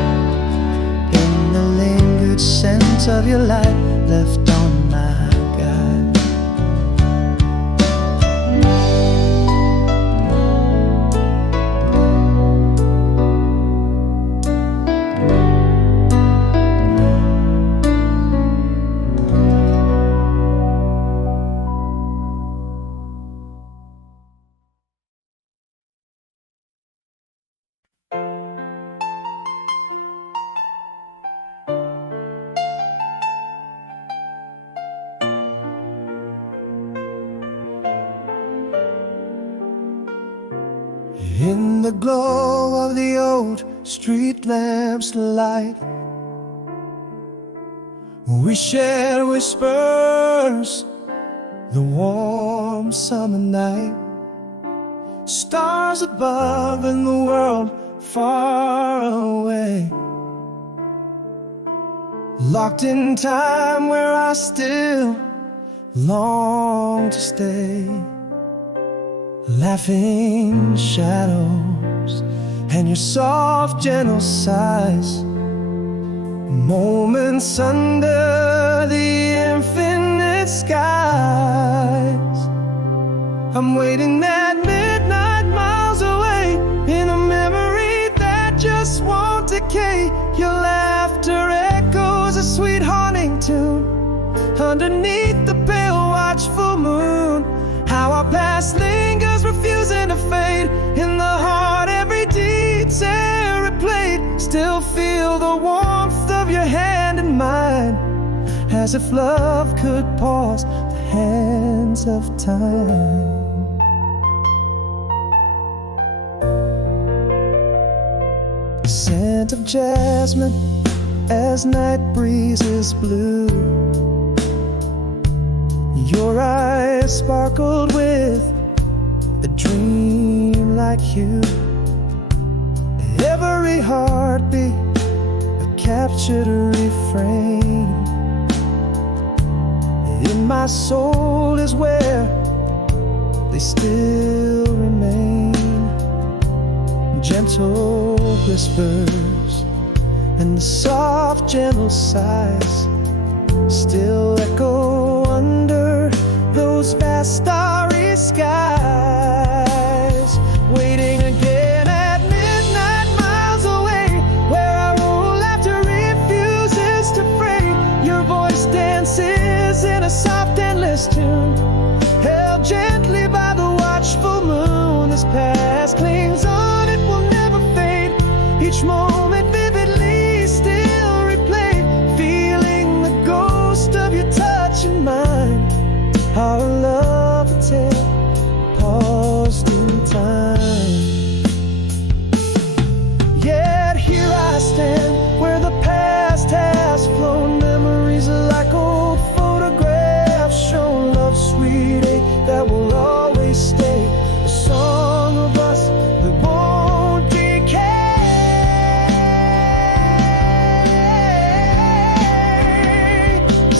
in the lingered scent of your light left on my guide. In the glow of the old street lamps light, we shared whispers, the warm summer night. Stars above and the world far away, locked in time where I still long to stay. Laughing shadows and your soft gentle sighs, moments under the infinite skies. I'm waiting at midnight, miles away, in a memory that just won't decay. Your laughter echoes a sweet haunting tune underneath the pale watchful moon. How our past lingers, refusing to fade. In the heart, every detail replayed. Still feel the warmth of your hand in mine, as if love could pause the hands of time. The scent of jasmine as night breezes blew. Your eyes sparkled with a dream-like hue. Every heartbeat a captured refrain. In my soul is where they still remain. Gentle whispers and the soft gentle sighs still echo under those vast starry skies. Waiting again at midnight, miles away, where I roll hand, where the past has flown. Memories like old photographs show love, sweet ache that will always stay. A song of us that won't decay.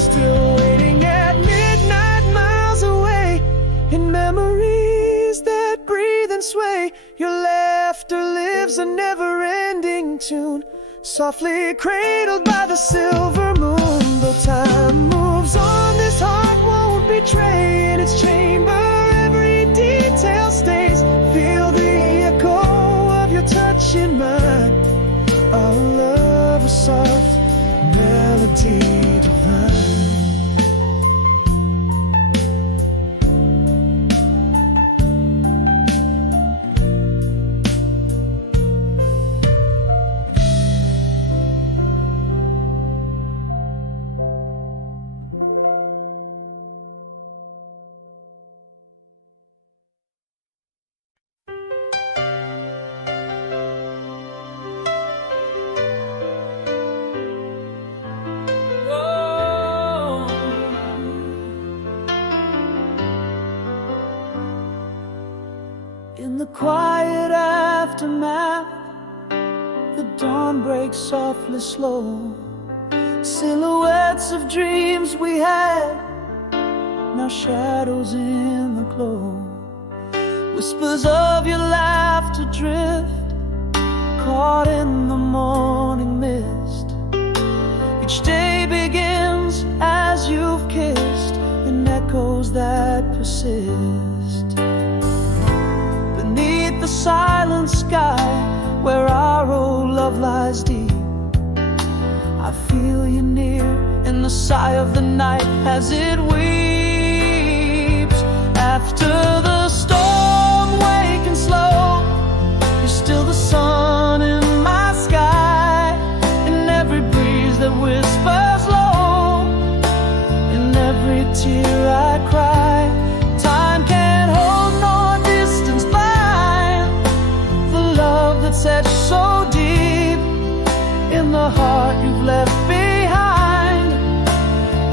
Still waiting at midnight, miles away, in memories that breathe and sway. Your laughter lives a never-ending tune, softly cradled by the silver moon. Though time moves on, this heart won't betray. In its chamber, every detail stays. Feel the echo of your touch in mine. Our love, a soft melody divine. In the quiet aftermath, the dawn breaks softly slow. Silhouettes of dreams we had, now shadows in the glow. Whispers of your laughter drift, caught in the morning mist. Each day begins as you've kissed, in echoes that persist. Beneath the silent sky, where our old love lies deep, I feel you near in the sigh of the night as it weeps. After the storm waking slow, you're still the sun in my sky. In every breeze that whispers low, in every tear I cry. Time can't hold nor distance bind the love that's etched so deep in the heart you've left behind.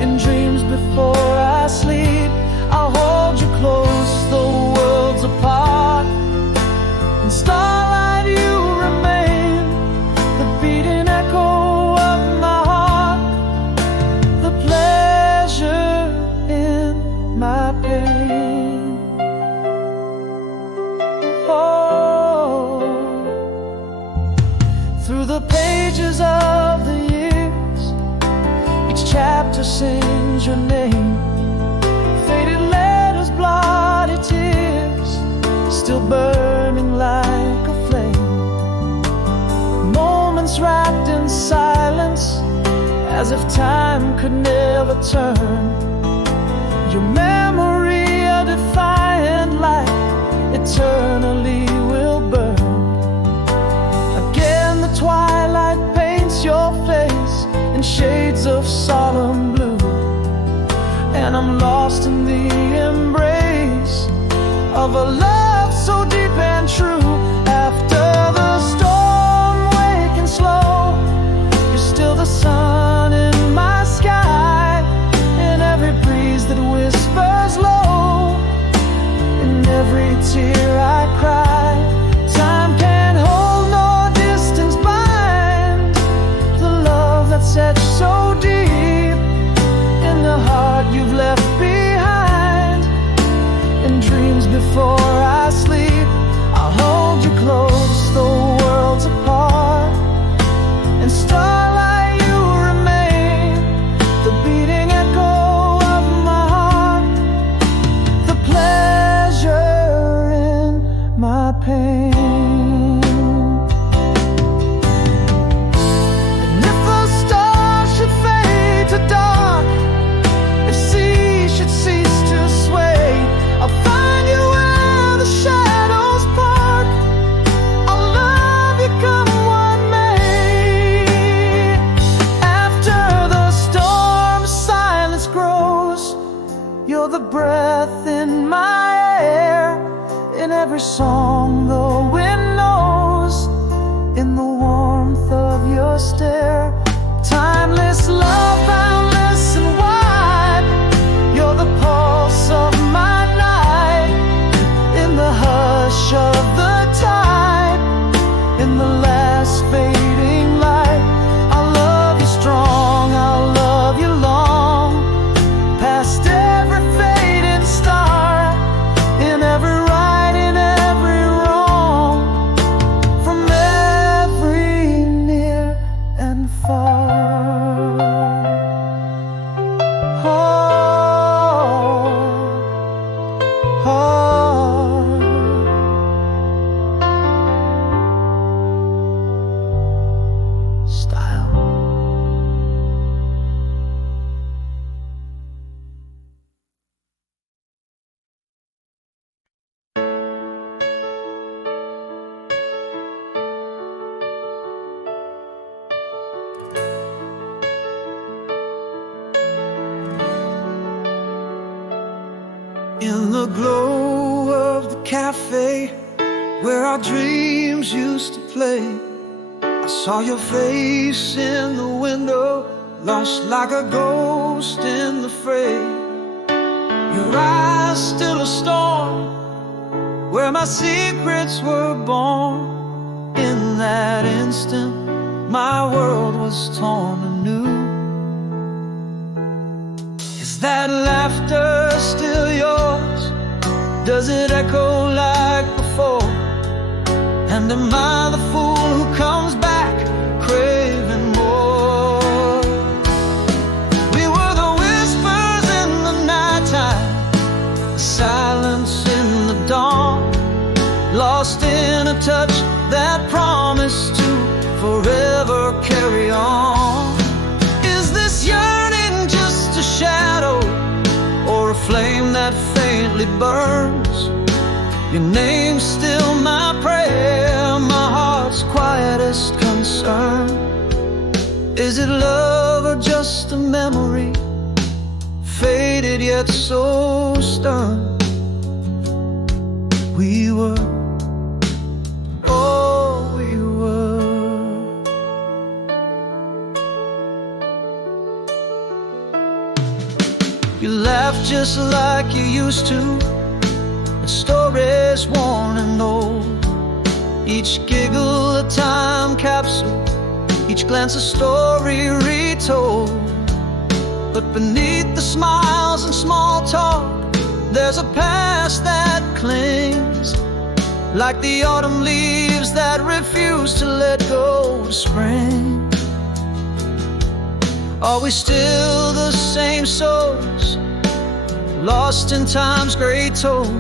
In dreams before I sleep, I'll hold you close, though worlds apart. In starlight you remain, the beating echo of my heart, the pleasure in my pain. Oh, through the pages of the years, each chapter sings your name. Faded letters, bloody tears, still burning like a flame. Moments wrapped in silence, as if time could never turn. Your memory, a defiant light, eternally will burn. Again the twilight paints your face in shades of solemn blue, and I'm lost in the embrace of a love so deep and true. After the storm waking slow, you're still the sun in my sky. In every breeze that whispers low, in every tear I cry. Time can't hold nor distance bind the love that's etched so deep in the heart you've left behind. In dreams before I sleep, I'll hold stare. Timeless love, boundless and wide. You're the pulse of my night. In the hush of the tide, in the last fading light, I'll love you strong, I'll love you long, past every fading star, in every right, in every wrong, from every near and far. Oh, style. In the glow of the cafe where our dreams used to play, I saw your face in the window, lost like a ghost in the fray. Your eyes still a storm, where my secrets were born. In that instant, my world was torn anew. Is that laughter still yours? Does it echo like before? And am I the fool who comes back craving more? We were the whispers in the nighttime, the silence in the dawn, lost in a touch that promised to forever carry on. Is this yearning just a shadow, or a flame that faintly burns? Your name's still my prayer, my heart's quietest concern. Is it love or just a memory, faded yet so stern? We were, oh we were. You laughed just like you used to, and stories worn and old. Each giggle a time capsule, each glance a story retold. But beneath the smiles and small talk, there's a past that clings, like the autumn leaves that refuse to let go of spring. Are we still the same souls, lost in time's great toll,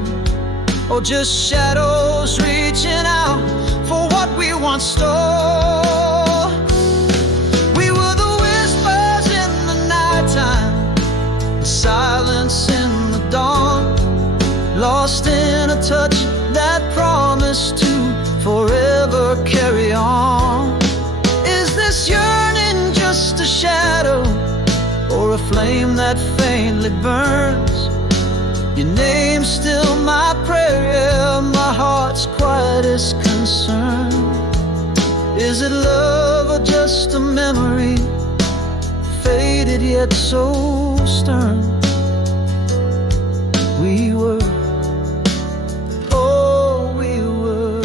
or just shadows reaching out for what we once stole? We were the whispers in the nighttime, the silence in the dawn, lost in a touch that promised to forever carry on. Is this yearning just a shadow, or a flame that faintly burns? Your name's still my prayer, my heart's quietest concern. Is it love or just a memory, faded yet so stern? We were, oh we were.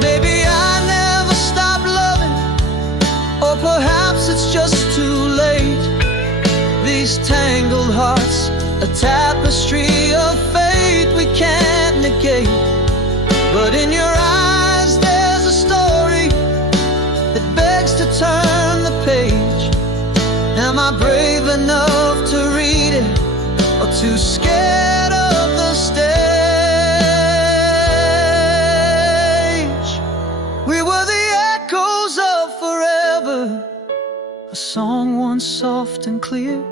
Maybe I never stopped loving, or perhaps it's just too late. These tangled hearts, a tapestry of fate we can't negate. But in your eyes there's a story that begs to turn the page. Am I brave enough to read it, or too scared of the stage? We were the echoes of forever, a song once soft and clear.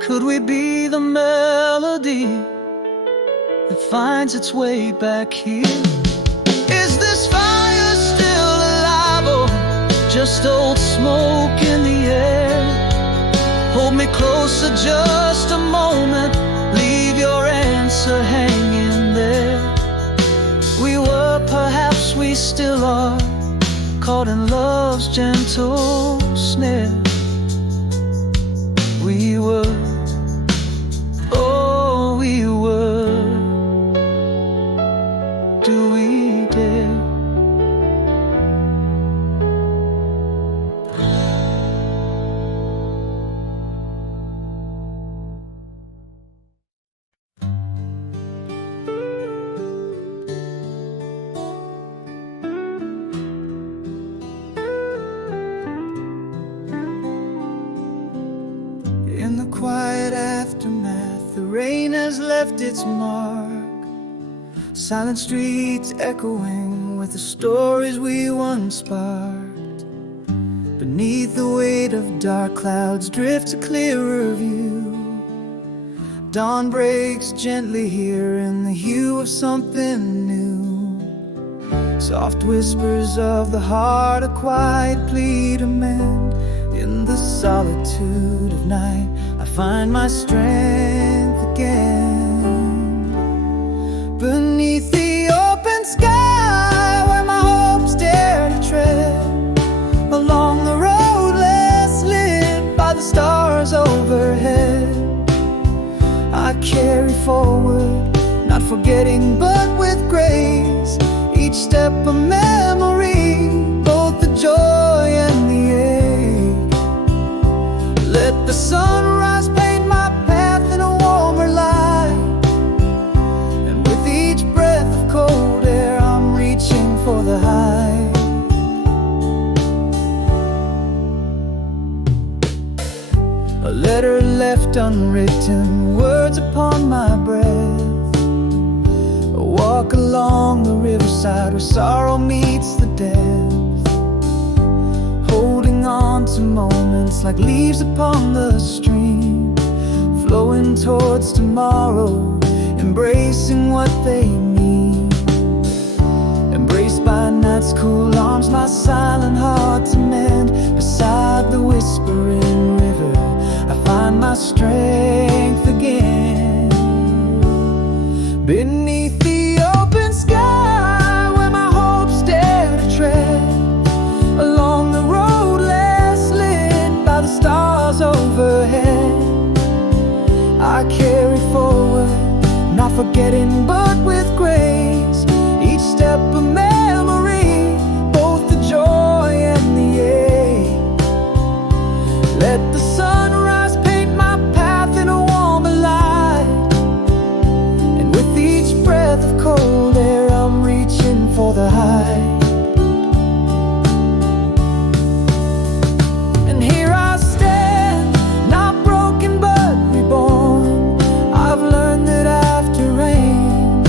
Could we be the melody that finds its way back here? Is this fire still alive, or just old smoke in the air? Hold me closer just a moment, leave your answer hanging there. We were, perhaps we still are, caught in love's gentle snare. We were, oh we were. Do we dare? In the quiet aftermath, the rain has left its mark. Silent streets echoing with the stories we once sparked. Beneath the weight of dark clouds drifts a clearer view. Dawn breaks gently here in the hue of something new. Soft whispers of the heart, a quiet plea to mend. In the solitude of night, I find my strength again. Beneath the open sky, where my hopes dare to tread, along the road less lit by the stars overhead, I carry forward, not forgetting but with grace. Each step a memory, both the joy and the ache. Let the sunrise paint my path in a warmer light, and with each breath of cold air I'm reaching for the high. A letter left unwritten, words upon my breath. A walk along the riverside where sorrow meets the depth. Holding on to moments like leaves upon the stream, flowing towards tomorrow, embracing what they mean. Embraced by night's cool arms, my silent heart to mend. Beside the whispering river, I find my strength again. Beneath the open sky, where my hopes dare to tread, along the road less lit by the stars overhead, I carry forward, not forgetting but with grace. Each step a memory, both the joy and the ache. Let the sunrise paint my path in a warmer light, and with each breath of cold air I'm reaching for the high. And here I stand, not broken but reborn. I've learned that after rain,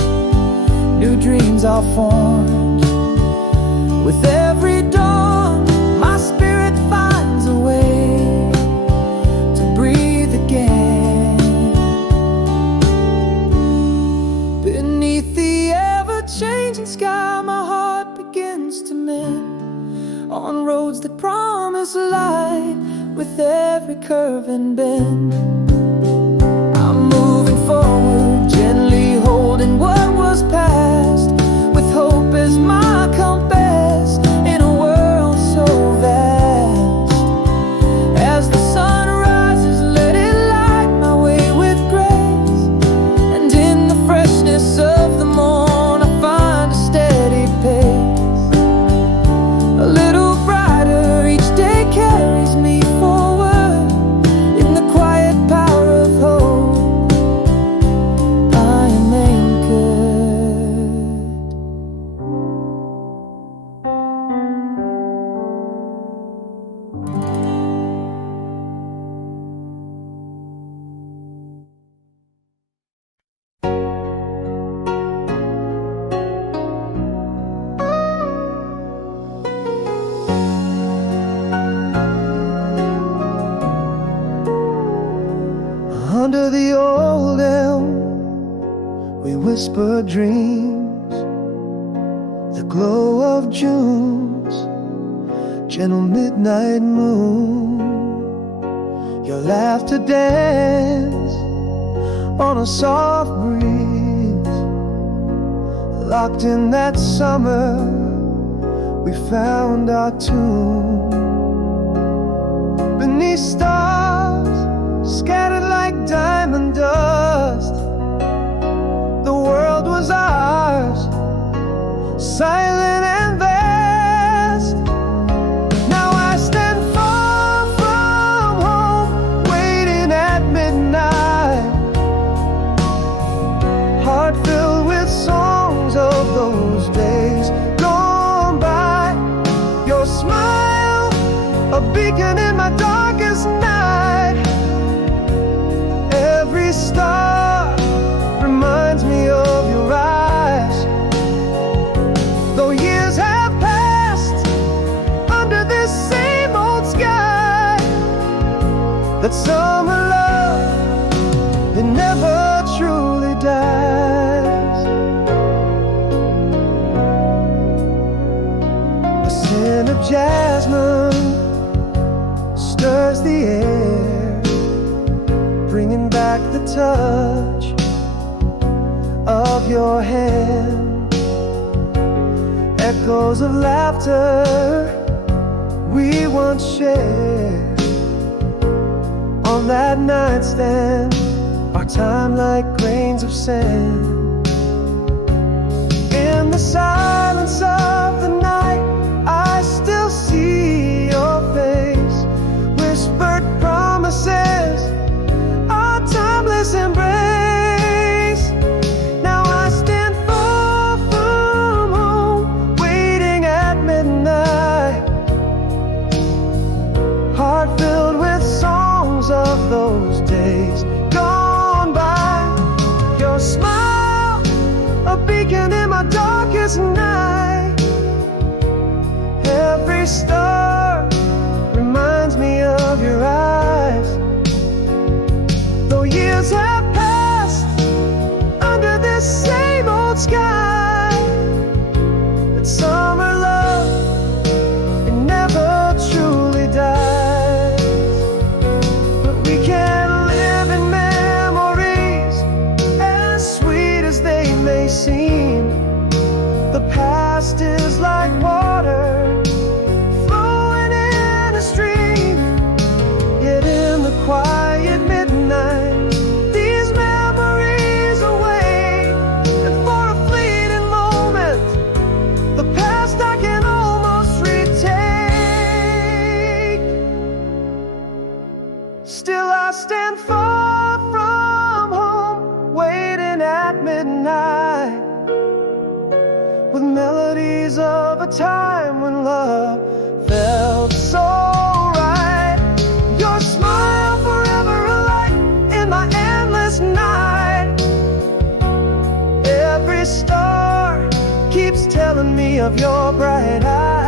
new dreams are formed. With every dawn, my spirit finds a way to breathe again. Beneath the ever-changing sky, my heart begins to mend. On roads that promise light, with every curve and bend, I'm moving forward, gently holding what was past, with hope as my compass in a world so vast. As the sun rises, let it light my way with grace, and in the freshness of the morn I find a steady pace. A little brighter each day carries me forward, in the quiet power of hope I am anchored. Under the old elm, we whisper dreams. The glow of June's gentle midnight moon. Your laughter dance on a soft breeze, locked in that summer we found our tune. Beneath stars, scattered like diamond dust, the world was ours, silent and vast. Now I stand far from home, waiting at midnight, heart filled with songs of those days gone by. Your smile, a beacon in my darkest night. Every star reminds me of your eyes. Though years have passed under this same old sky, that summer love, it never truly dies. The scent of jasmine stirs the air, bringing back the touch of your hand. Echoes of laughter we once shared on that nightstand, our time like grains of sand. In the silence of the night, I still see your face, whispered promises, our timeless embrace. Now I stand far from home, waiting at midnight, heart filled with songs of those days gone by. Your smile, a beacon in my darkest night. Every star reminds me of your eyes. Though years have passed under this same old sky, that summer love, it never truly dies. But we can live in memories as sweet as they may seem. The past is like water flowing in a stream, yet in the quiet midnight, these memories await. And for a fleeting moment, the past I can almost retake. Still I stand far from home, waiting at midnight, with melodies of a time when love felt so right. Your smile forever a light in my endless night. Every star keeps telling me of your bright eyes.